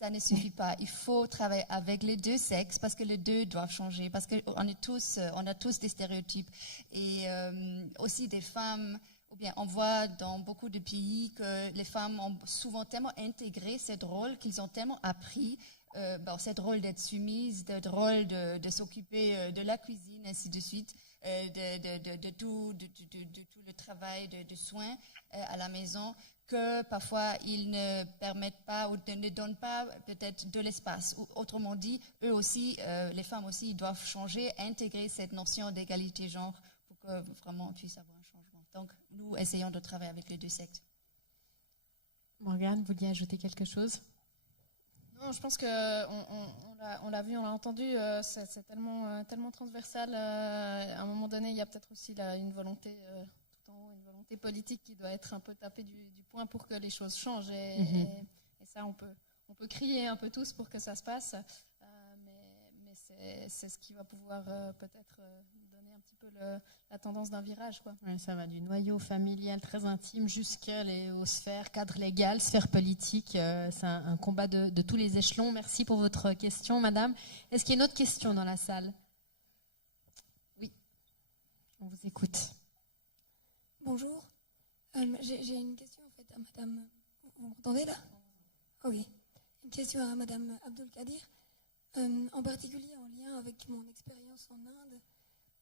ça ne suffit pas. Il faut travailler avec les deux sexes parce que les deux doivent changer, parce qu'on a tous des stéréotypes. Et aussi des femmes, ou bien on voit dans beaucoup de pays que les femmes ont souvent tellement intégré cette rôle qu'ils ont tellement appris cette rôle d'être soumise, ce rôle de s'occuper de la cuisine, ainsi de suite. De tout le travail de soins à la maison, que parfois ils ne permettent pas ou ne donnent pas peut-être de l'espace. Autrement dit, eux aussi, les femmes aussi, ils doivent changer, intégrer cette notion d'égalité genre pour que vraiment on puisse avoir un changement. Donc nous essayons de travailler avec les deux sexes. Morgane, vous vouliez ajouter quelque chose? Non, je pense qu'on l'a vu, on l'a entendu, c'est tellement transversal. À un moment donné, il y a peut-être aussi une volonté, tout en haut, une volonté politique qui doit être un peu tapée du poing pour que les choses changent. Et ça, on peut crier un peu tous pour que ça se passe. Mais c'est ce qui va pouvoir peut-être donner un petit peu la tendance d'un virage, quoi. Ouais, ça va du noyau familial très intime jusqu'aux sphères cadre légal, sphère politique. C'est un combat de tous les échelons. Merci pour votre question, madame. Est-ce qu'il y a une autre question dans la salle? Oui, on vous écoute. Bonjour. J'ai une question en fait à madame. Vous m'entendez là? Ok. Une question à madame Abdulkadir. En particulier en lien avec mon expérience en Inde,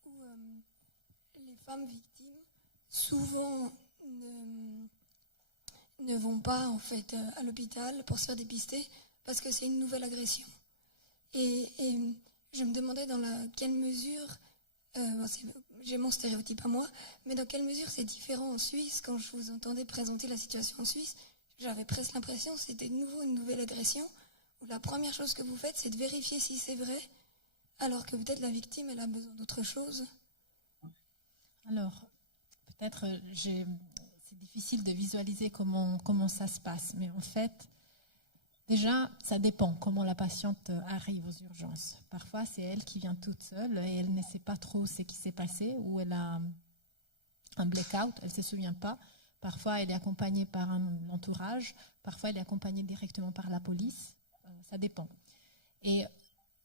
où les femmes victimes souvent ne ne vont pas en fait à l'hôpital pour se faire dépister parce que c'est une nouvelle agression. Et je me demandais dans quelle mesure, j'ai mon stéréotype à moi, mais dans quelle mesure c'est différent en Suisse. Quand je vous entendais présenter la situation en Suisse, j'avais presque l'impression que c'était de nouveau une nouvelle agression, où la première chose que vous faites, c'est de vérifier si c'est vrai, alors que peut-être la victime, elle a besoin d'autre chose. Alors, peut-être, c'est difficile de visualiser comment ça se passe, mais en fait, déjà, ça dépend comment la patiente arrive aux urgences. Parfois, c'est elle qui vient toute seule et elle ne sait pas trop ce qui s'est passé, ou elle a un blackout, elle ne se souvient pas. Parfois, elle est accompagnée par un entourage, parfois, elle est accompagnée directement par la police. Ça dépend. Et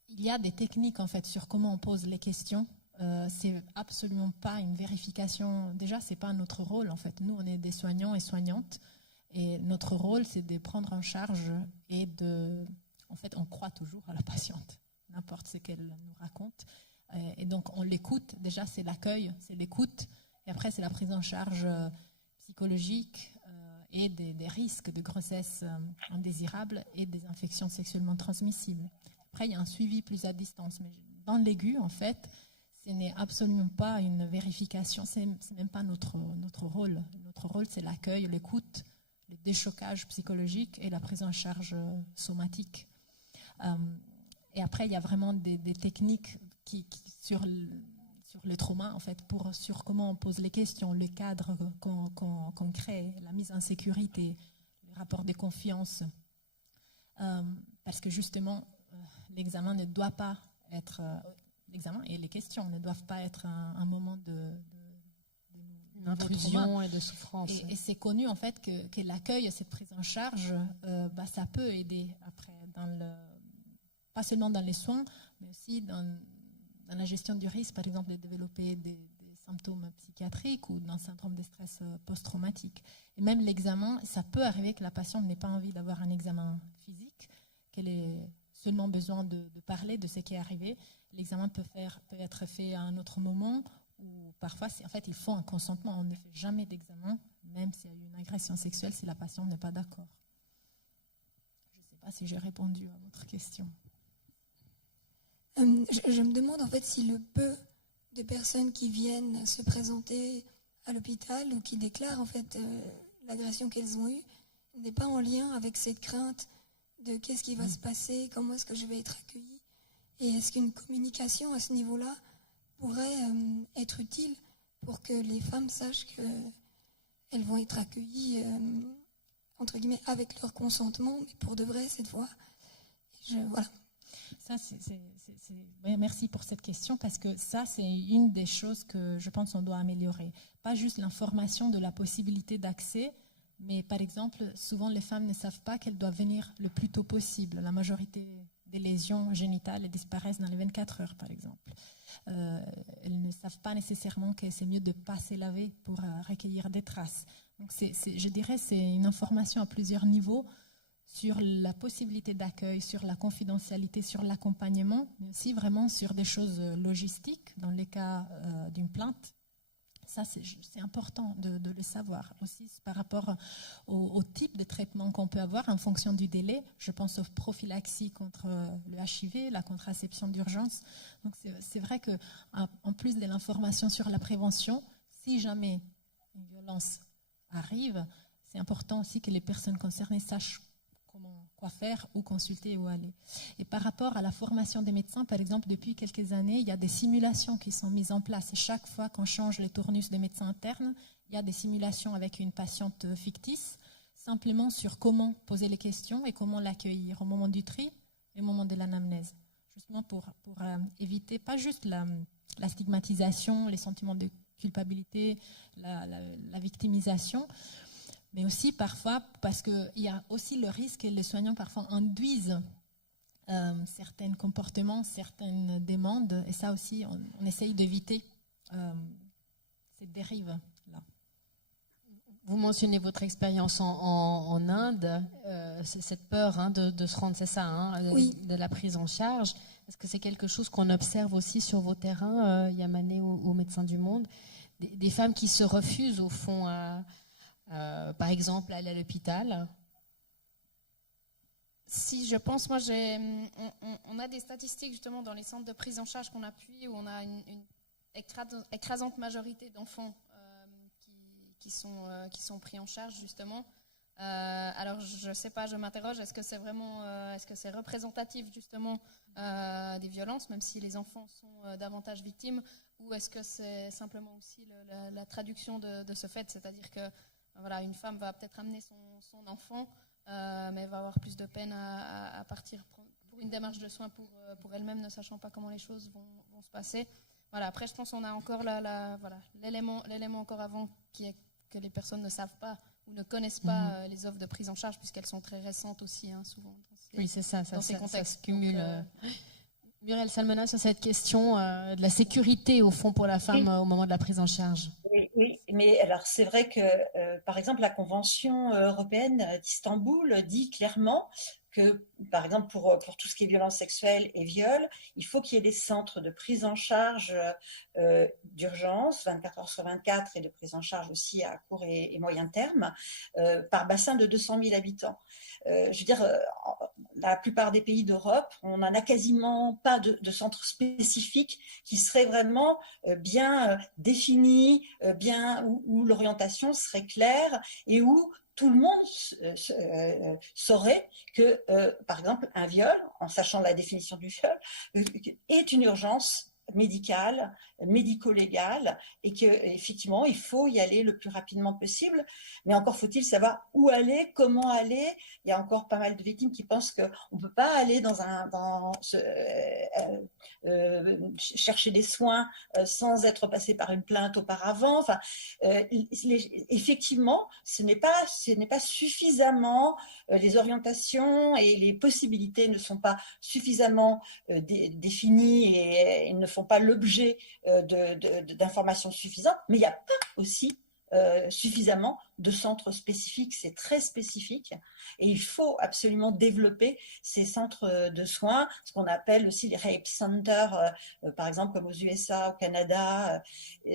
il y a des techniques, en fait, sur comment on pose les questions. C'est absolument pas une vérification. Déjà, c'est pas notre rôle, en fait. Nous, on est des soignants et soignantes. Et notre rôle, c'est de prendre en charge et en fait, on croit toujours à la patiente, n'importe ce qu'elle nous raconte. Et donc, on l'écoute. Déjà, c'est l'accueil, c'est l'écoute. Et après, c'est la prise en charge psychologique et des risques de grossesse indésirable et des infections sexuellement transmissibles. Après, il y a un suivi plus à distance. Mais dans l'aigu, en fait, ce n'est absolument pas une vérification. C'est même pas notre rôle. Notre rôle, c'est l'accueil, l'écoute, le déchocage psychologique et la prise en charge somatique. Et après, il y a vraiment des techniques sur le trauma, en fait, sur comment on pose les questions, le cadre qu'on crée, la mise en sécurité, le rapport de confiance. Parce que justement, l'examen ne doit pas être... l'examen et les questions ne doivent pas être un moment d'intrusion et de souffrance. Et c'est connu en fait que l'accueil et cette prise en charge, ça peut aider après, pas seulement dans les soins, mais aussi dans la gestion du risque, par exemple, de développer des symptômes psychiatriques ou d'un syndrome de stress post-traumatique. Et même l'examen, ça peut arriver que la patiente n'ait pas envie d'avoir un examen physique, qu'elle ait seulement besoin de parler de ce qui est arrivé. L'examen peut être fait à un autre moment, ou parfois, en fait, il faut un consentement. On ne fait jamais d'examen, même s'il y a eu une agression sexuelle, si la patiente n'est pas d'accord. Je ne sais pas si j'ai répondu à votre question. Je me demande en fait si le peu de personnes qui viennent se présenter à l'hôpital ou qui déclarent en fait l'agression qu'elles ont eue n'est pas en lien avec cette crainte de qu'est-ce qui va se passer, comment est-ce que je vais être accueillie, et est-ce qu'une communication à ce niveau-là pourrait être utile pour que les femmes sachent qu'elles vont être accueillies entre guillemets avec leur consentement, mais pour de vrai cette fois. Voilà. Ça, merci pour cette question, parce que ça, c'est une des choses que je pense qu'on doit améliorer. Pas juste l'information de la possibilité d'accès, mais par exemple, souvent les femmes ne savent pas qu'elles doivent venir le plus tôt possible. La majorité des lésions génitales disparaissent dans les 24 heures, par exemple. Elles ne savent pas nécessairement que c'est mieux de ne pas se laver pour recueillir des traces. Donc, je dirais que c'est une information à plusieurs niveaux sur la possibilité d'accueil, sur la confidentialité, sur l'accompagnement, mais aussi vraiment sur des choses logistiques, dans les cas d'une plainte. Ça, c'est important de le savoir aussi par rapport au type de traitement qu'on peut avoir en fonction du délai. Je pense aux prophylaxies contre le HIV, la contraception d'urgence. Donc, c'est vrai qu'en plus de l'information sur la prévention, si jamais une violence arrive, c'est important aussi que les personnes concernées sachent quoi faire, où consulter, où aller. Et par rapport à la formation des médecins, par exemple, depuis quelques années, il y a des simulations qui sont mises en place. Et chaque fois qu'on change les tournus des médecins internes, il y a des simulations avec une patiente fictice, simplement sur comment poser les questions et comment l'accueillir au moment du tri et au moment de l'anamnèse. Justement pour éviter pas juste la stigmatisation, les sentiments de culpabilité, la victimisation, mais aussi parfois, parce qu'il y a aussi le risque que les soignants parfois induisent certains comportements, certaines demandes, et ça aussi, on essaye d'éviter cette dérive-là. Vous mentionnez votre expérience en Inde, cette peur de se rendre, c'est ça, oui, de la prise en charge. Est-ce que c'est quelque chose qu'on observe aussi sur vos terrains, Yamane ou Médecins du Monde, des femmes qui se refusent au fond Par exemple, aller à l'hôpital? Si, je pense, moi, on a des statistiques justement dans les centres de prise en charge qu'on appuie où on a une écrasante majorité d'enfants qui sont pris en charge justement. Alors, je ne sais pas, je m'interroge, est-ce que c'est vraiment, est-ce que c'est représentatif justement des violences, même si les enfants sont davantage victimes, ou est-ce que c'est simplement aussi la traduction de ce fait, c'est-à-dire que voilà, une femme va peut-être amener son enfant, mais elle va avoir plus de peine à partir pour une démarche de soins pour elle-même, ne sachant pas comment les choses vont se passer. Voilà, après, je pense qu'on a encore voilà, l'élément encore avant qui est que les personnes ne savent pas ou ne connaissent pas les offres de prise en charge, puisqu'elles sont très récentes aussi, hein, souvent. Oui, c'est ça, dans ces contextes. Ça se cumule. Muriel Salmona, sur cette question de la sécurité, au fond, pour la femme au moment de la prise en charge. Oui, mais alors c'est vrai que, par exemple, la Convention européenne d'Istanbul dit clairement que, par exemple, pour tout ce qui est violence sexuelle et viol, il faut qu'il y ait des centres de prise en charge d'urgence, 24 heures sur 24, et de prise en charge aussi à court et moyen terme, par bassin de 200 000 habitants. Je veux dire, la plupart des pays d'Europe, on n'en a quasiment pas de centre spécifique qui serait vraiment bien défini, où l'orientation serait claire et où tout le monde saurait que, par exemple, un viol, en sachant la définition du viol, est une urgence médicale, médico-légale, et qu'effectivement, il faut y aller le plus rapidement possible. Mais encore faut-il savoir où aller, comment aller. Il y a encore pas mal de victimes qui pensent qu'on ne peut pas aller chercher des soins sans être passé par une plainte auparavant. Enfin, effectivement, ce n'est pas suffisamment, les orientations et les possibilités ne sont pas suffisamment définies et ne font pas l'objet d'informations suffisantes, mais il n'y a pas aussi suffisamment de centres spécifiques, c'est très spécifique, et il faut absolument développer ces centres de soins, ce qu'on appelle aussi les rape centers, par exemple comme aux USA, au Canada.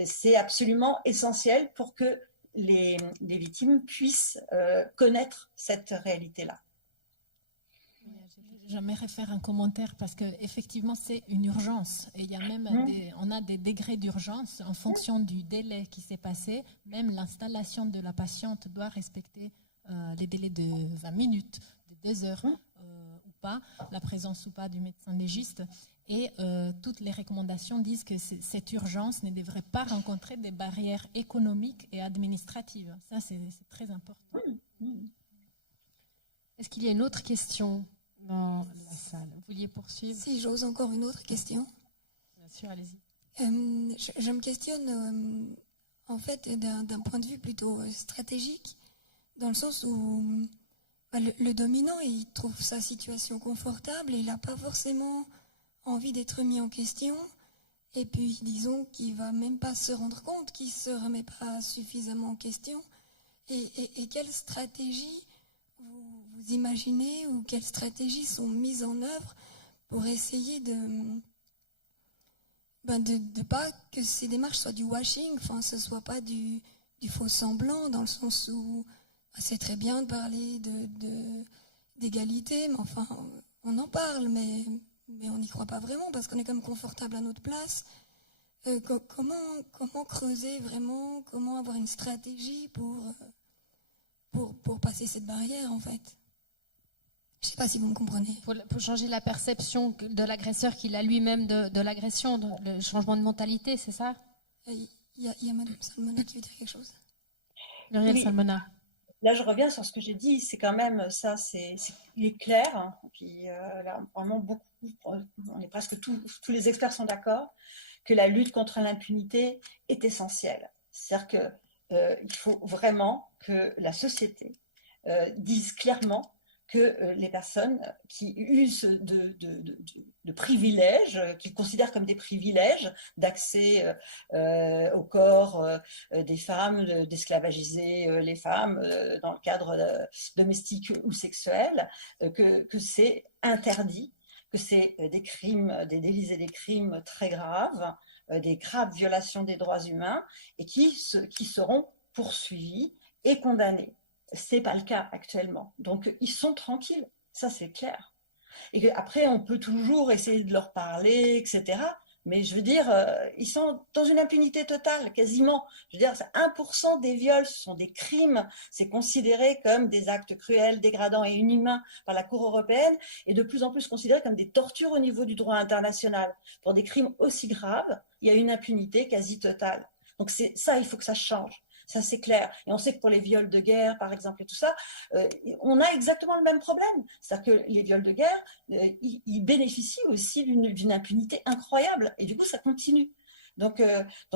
C'est absolument essentiel pour que les victimes puissent connaître cette réalité-là. J'aimerais faire un commentaire parce que effectivement c'est une urgence et il y a même on a des degrés d'urgence en fonction du délai qui s'est passé. Même l'installation de la patiente doit respecter les délais de 20 minutes, de 2 heures ou pas, la présence ou pas du médecin légiste. Et toutes les recommandations disent que cette urgence ne devrait pas rencontrer des barrières économiques et administratives. Ça, c'est très important. Est-ce qu'il y a une autre question dans la salle? Vous vouliez poursuivre? Si j'ose encore une autre question. Bien sûr, allez-y. Je me questionne en fait d'un point de vue plutôt stratégique, dans le sens où le dominant, il trouve sa situation confortable et il n'a pas forcément envie d'être mis en question. Et puis, disons qu'il ne va même pas se rendre compte qu'il ne se remet pas suffisamment en question. Et quelle stratégie vous imaginez ou quelles stratégies sont mises en œuvre pour essayer de pas que ces démarches soient du washing, enfin, ce ne soit pas du faux semblant, dans le sens où c'est très bien de parler d'égalité, mais enfin, on en parle, mais on n'y croit pas vraiment parce qu'on est comme confortable à notre place. Comment creuser vraiment, comment avoir une stratégie pour passer cette barrière, en fait? Je ne sais pas si vous me comprenez. Pour changer la perception de l'agresseur qu'il a lui-même de l'agression, le changement de mentalité, c'est ça? Il y a Mme Salmona qui veut dire quelque chose. Muriel Salmona. Là, je reviens sur ce que j'ai dit. C'est quand même ça, il est clair. Hein, puis là, vraiment on est presque tous les experts sont d'accord que la lutte contre l'impunité est essentielle. C'est-à-dire qu'il faut vraiment que la société dise clairement que les personnes qui usent de privilèges, qu'ils considèrent comme des privilèges d'accès au corps des femmes, d'esclavagiser les femmes dans le cadre domestique ou sexuel, que c'est interdit, que c'est des crimes, des délits et des crimes très graves, des graves violations des droits humains, et qui seront poursuivis est condamné. C'est pas le cas actuellement. Donc, ils sont tranquilles. Ça, c'est clair. Et après, on peut toujours essayer de leur parler, etc. Mais je veux dire, ils sont dans une impunité totale, quasiment. Je veux dire, 1% des viols, ce sont des crimes. C'est considéré comme des actes cruels, dégradants et inhumains par la Cour européenne, et de plus en plus considéré comme des tortures au niveau du droit international. Pour des crimes aussi graves, il y a une impunité quasi totale. Donc c'est ça, il faut que ça change. Ça, c'est clair. Et on sait que pour les viols de guerre, par exemple, et tout ça, on a exactement le même problème. C'est-à-dire que les viols de guerre, ils bénéficient aussi d'une impunité incroyable. Et du coup, ça continue. Donc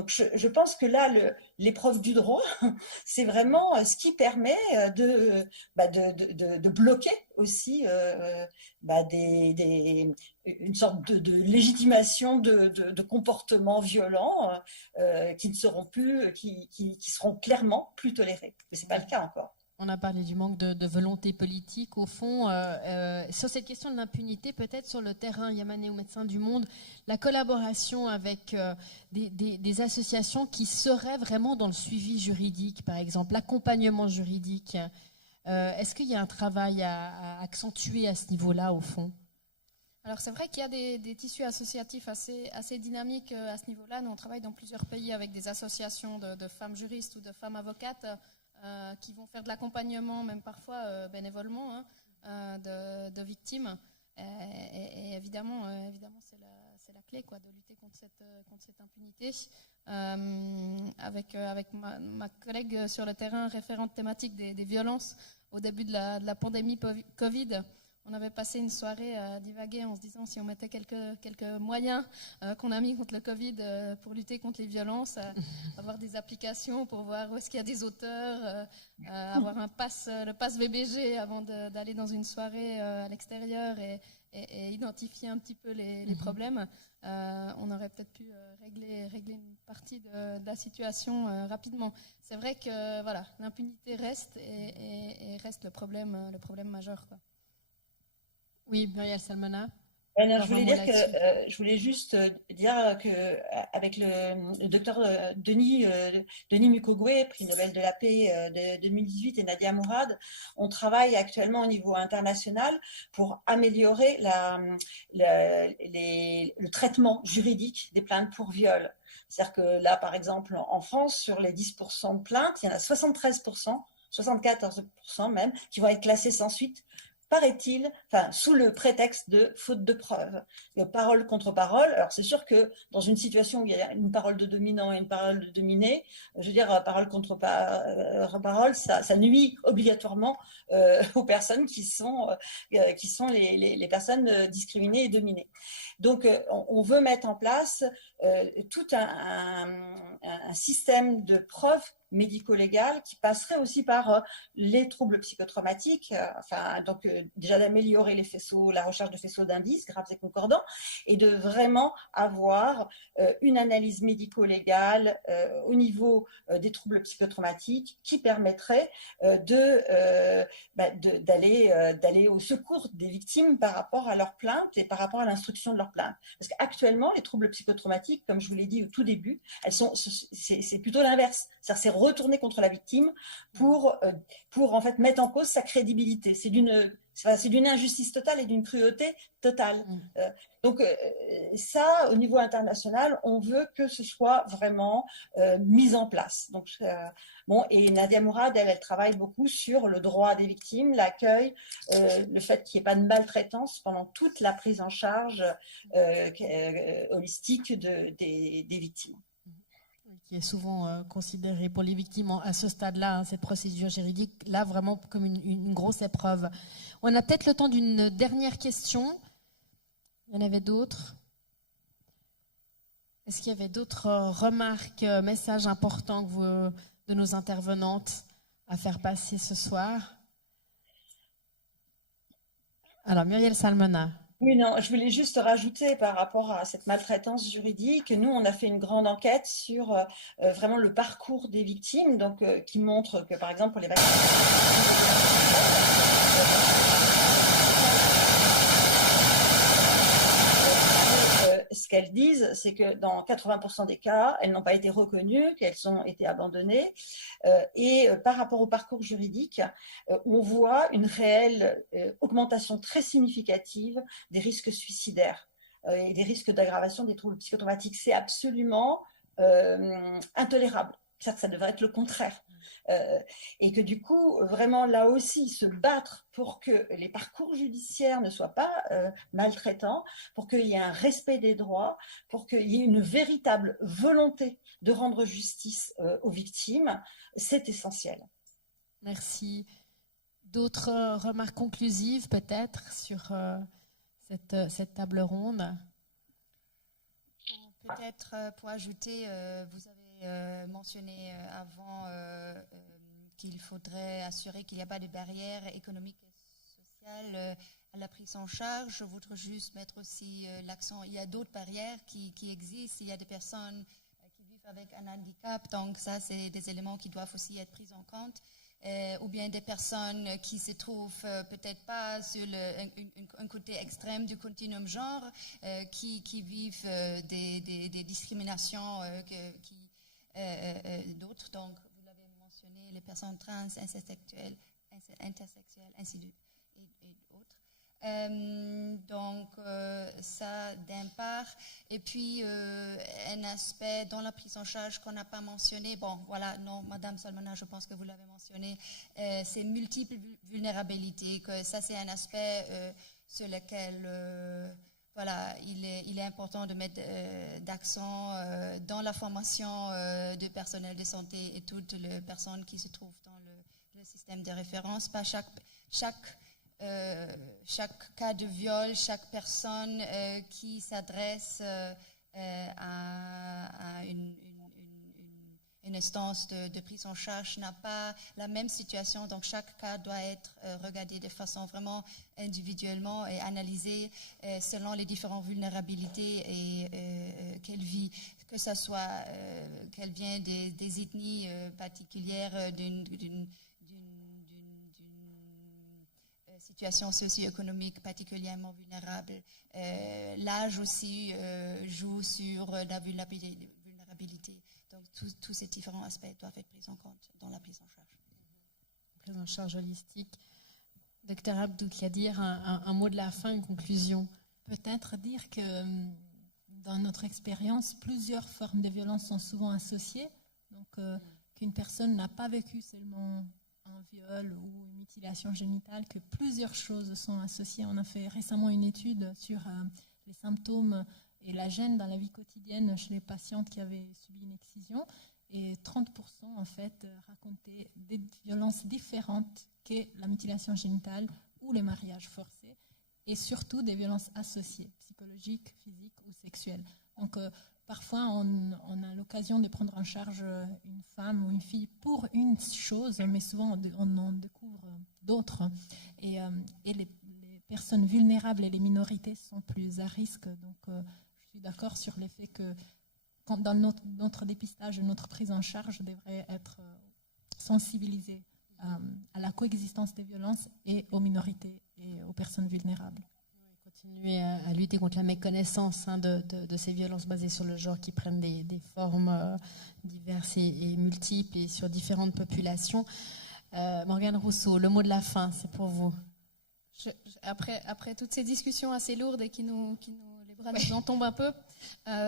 je pense que là, l'épreuve du droit, c'est vraiment ce qui permet de bloquer aussi une sorte de légitimation de comportements violents qui ne seront plus, qui seront clairement plus tolérés. Mais ce n'est pas le cas encore. On a parlé du manque de volonté politique. Au fond, sur cette question de l'impunité, peut-être sur le terrain, Yamane ou Médecins du Monde, la collaboration avec des associations qui seraient vraiment dans le suivi juridique, par exemple, l'accompagnement juridique. Est-ce qu'il y a un travail à accentuer à ce niveau-là, au fond? Alors c'est vrai qu'il y a des tissus associatifs assez dynamiques à ce niveau-là. Nous, on travaille dans plusieurs pays avec des associations de femmes juristes ou de femmes avocates qui vont faire de l'accompagnement, même parfois bénévolement, de victimes. Et évidemment, c'est la clé, quoi, de lutter contre cette impunité. Avec ma collègue sur le terrain, référente thématique des violences, au début de la pandémie Covid, on avait passé une soirée à divaguer en se disant si on mettait quelques moyens qu'on a mis contre le Covid pour lutter contre les violences, avoir des applications pour voir où est-ce qu'il y a des auteurs, avoir le pass VBG avant d'aller dans une soirée à l'extérieur et identifier un petit peu les problèmes, on aurait peut-être pu régler une partie de la situation rapidement. C'est vrai que voilà, l'impunité reste et reste le problème majeur, quoi. Oui, Muriel Salmona. Je voulais juste dire que avec le docteur Denis Mukwege, prix Nobel de la paix de 2018, et Nadia Mourad, on travaille actuellement au niveau international pour améliorer le traitement juridique des plaintes pour viol. C'est-à-dire que là, par exemple, en France, sur les 10% de plaintes, il y en a 73%, 74% même, qui vont être classées sans suite, paraît-il, sous le prétexte de faute de preuve, parole contre parole. Alors c'est sûr que dans une situation où il y a une parole de dominant et une parole de dominé, je veux dire parole contre parole, ça nuit obligatoirement aux personnes qui sont les personnes discriminées et dominées. Donc on veut mettre en place tout un système de preuves médico-légal qui passerait aussi par les troubles psychotraumatiques, déjà d'améliorer la recherche de faisceaux d'indices graves et concordants, et de vraiment avoir une analyse médico-légale au niveau des troubles psychotraumatiques qui permettrait d'aller au secours des victimes par rapport à leurs plaintes et par rapport à l'instruction de leurs plaintes. Parce qu'actuellement, les troubles psychotraumatiques, comme je vous l'ai dit au tout début, c'est plutôt l'inverse. C'est retourner contre la victime pour en fait mettre en cause sa crédibilité. C'est d'une injustice totale et d'une cruauté totale. Donc ça, au niveau international, on veut que ce soit vraiment mis en place. Donc et Nadia Mourad, elle travaille beaucoup sur le droit des victimes, l'accueil, le fait qu'il n'y ait pas de maltraitance pendant toute la prise en charge holistique des victimes. Qui est souvent considérée pour les victimes à ce stade-là, cette procédure juridique, là vraiment comme une grosse épreuve. On a peut-être le temps d'une dernière question. Il y en avait d'autres? Est-ce qu'il y avait d'autres remarques, messages importants de nos intervenantes à faire passer ce soir? Alors, Muriel Salmona. Oui, non, je voulais juste rajouter par rapport à cette maltraitance juridique, nous, on a fait une grande enquête sur vraiment le parcours des victimes, donc qui montre que, par exemple, pour les victimes, qu'elles disent, c'est que dans 80% des cas, elles n'ont pas été reconnues, qu'elles ont été abandonnées. Et par rapport au parcours juridique, on voit une réelle augmentation très significative des risques suicidaires et des risques d'aggravation des troubles psychotraumatiques. C'est absolument intolérable. C'est-à-dire que ça devrait être le contraire. Et que du coup, vraiment là aussi, se battre pour que les parcours judiciaires ne soient pas maltraitants, pour qu'il y ait un respect des droits, pour qu'il y ait une véritable volonté de rendre justice aux victimes, c'est essentiel. Merci. D'autres remarques conclusives peut-être sur cette table ronde? Peut-être pour ajouter, vous avez mentionné avant qu'il faudrait assurer qu'il n'y a pas de barrières économiques et sociales à la prise en charge. Je voudrais juste mettre aussi l'accent, il y a d'autres barrières qui existent, il y a des personnes qui vivent avec un handicap, donc ça c'est des éléments qui doivent aussi être pris en compte. Ou bien des personnes qui se trouvent peut-être pas sur un côté extrême du continuum genre, qui vivent des discriminations d'autres. Donc, vous l'avez mentionné, les personnes trans, intersexuelles, ainsi et autres. Donc, ça d'un part. Et puis, un aspect dans la prise en charge qu'on n'a pas mentionné, bon, voilà, non, Madame Salmona, je pense que vous l'avez mentionné, c'est multiples vulnérabilités, que ça, c'est un aspect sur lequel, voilà, il est important de mettre d'accent dans la formation du personnel de santé et toutes les personnes qui se trouvent dans le système de référence. Pas chaque cas de viol, chaque personne qui s'adresse à une instance de prise en charge n'a pas la même situation. Donc, chaque cas doit être regardé de façon vraiment individuellement et analysé selon les différentes vulnérabilités qu'elle vit, que ce soit qu'elle vient des ethnies particulières, d'une situation socio-économique particulièrement vulnérable. L'âge aussi joue sur la vulnérabilité. Donc, tous ces différents aspects doivent être pris en compte dans la prise en charge. Prise en charge holistique. Docteur Abdou-Kadir, un mot de la fin, une conclusion. Peut-être dire que dans notre expérience, plusieurs formes de violence sont souvent associées. Donc, qu'une personne n'a pas vécu seulement un viol ou une mutilation génitale, que plusieurs choses sont associées. On a fait récemment une étude sur les symptômes et la gêne dans la vie quotidienne chez les patientes qui avaient subi une excision. Et 30% en fait racontaient des violences différentes que la mutilation génitale ou les mariages forcés, et surtout des violences associées, psychologiques, physiques ou sexuelles. Donc parfois on a l'occasion de prendre en charge une femme ou une fille pour une chose, mais souvent on en découvre d'autres. Et les personnes vulnérables et les minorités sont plus à risque. Donc je suis d'accord sur le fait que dans notre dépistage, notre prise en charge devrait être sensibilisée à la coexistence des violences et aux minorités et aux personnes vulnérables. Continuer à lutter contre la méconnaissance de ces violences basées sur le genre qui prennent des formes diverses et multiples et sur différentes populations. Morgane Rousseau, le mot de la fin, c'est pour vous. Après toutes ces discussions assez lourdes et qui nous les bras nous en tombent un peu,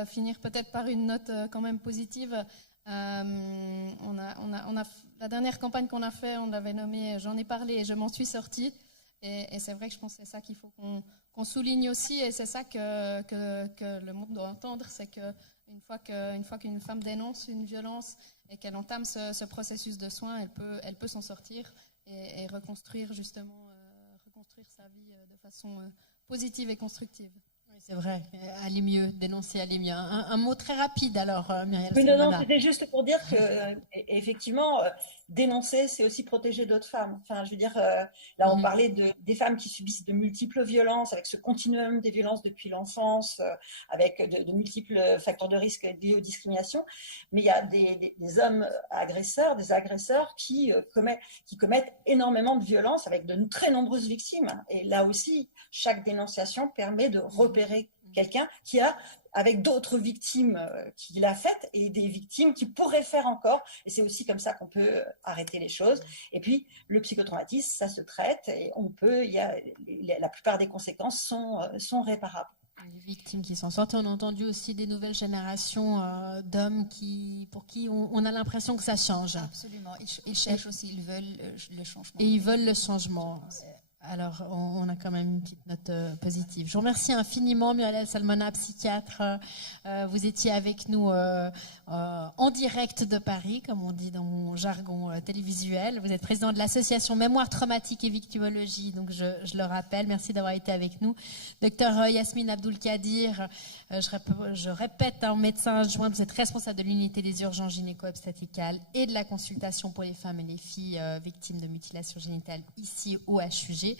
finir peut-être par une note quand même positive. On a la dernière campagne qu'on a fait, on l'avait nommée J'en ai parlé et je m'en suis sortie. Et c'est vrai que je pense que c'est ça qu'il faut qu'on souligne aussi, et c'est ça que le monde doit entendre, c'est qu'une fois qu'une femme dénonce une violence et qu'elle entame ce processus de soins, elle peut s'en sortir et reconstruire sa vie de façon positive et constructive. Oui, c'est vrai, aller mieux, dénoncer, aller mieux. Un mot très rapide alors, Myriel. Oui, non, c'était juste pour dire que, effectivement, dénoncer, c'est aussi protéger d'autres femmes. Enfin, je veux dire, là, on parlait des femmes qui subissent de multiples violences, avec ce continuum des violences depuis l'enfance, avec de multiples facteurs de risque liés aux discriminations. Mais il y a des hommes agresseurs, des agresseurs qui commettent énormément de violences avec de très nombreuses victimes. Et là aussi, chaque dénonciation permet de repérer quelqu'un qui a, avec d'autres victimes qu'il a faites et des victimes qui pourraient faire encore. Et c'est aussi comme ça qu'on peut arrêter les choses. Et puis, le psychotraumatisme, ça se traite et la plupart des conséquences sont réparables. Les victimes qui s'en sortent. On a entendu aussi des nouvelles générations d'hommes pour qui on a l'impression que ça change. Absolument. Ils cherchent aussi, ils veulent le changement. Et ils veulent le changement. Alors, on a quand même une petite note positive. Je vous remercie infiniment, Muriel Salmona, psychiatre. Vous étiez avec nous en direct de Paris, comme on dit dans mon jargon télévisuel. Vous êtes président de l'association Mémoire traumatique et victimologie, donc je le rappelle. Merci d'avoir été avec nous. Docteur Yasmine Abdul-Kadir, je répète, médecin adjoint, vous êtes responsable de l'unité des urgences gynéco-obstétricales et de la consultation pour les femmes et les filles victimes de mutilations génitales ici au HUG.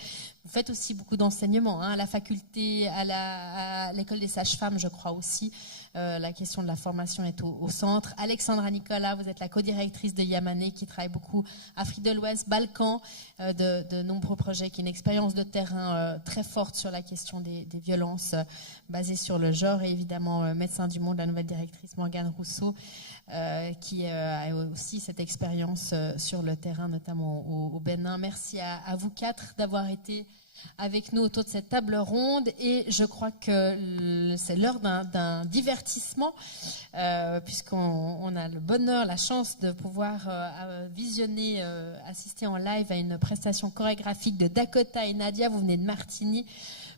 Vous faites aussi beaucoup d'enseignements à la faculté, à l'école des sages-femmes, je crois aussi. La question de la formation est au centre. Alexandra Nicolas, vous êtes la co-directrice de Yamané qui travaille beaucoup Afrique de l'Ouest, Balkans, de nombreux projets, qui a une expérience de terrain très forte sur la question des violences basées sur le genre, et évidemment Médecins du Monde, la nouvelle directrice Morgane Rousseau, qui a aussi cette expérience sur le terrain, notamment au Bénin. Merci à vous quatre d'avoir été avec nous autour de cette table ronde, et je crois que c'est l'heure d'un divertissement puisqu'on a le bonheur, la chance de pouvoir visionner, assister en live à une prestation chorégraphique de Dakota et Nadia. Vous venez de Martigny,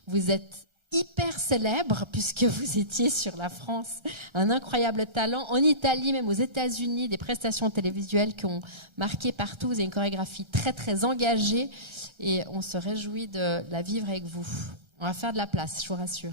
vous êtes hyper célèbre puisque vous étiez sur La France, un incroyable talent, en Italie, même aux États-Unis, des prestations télévisuelles qui ont marqué partout. Vous avez une chorégraphie très très engagée et on se réjouit de la vivre avec vous. On va faire de la place, je vous rassure.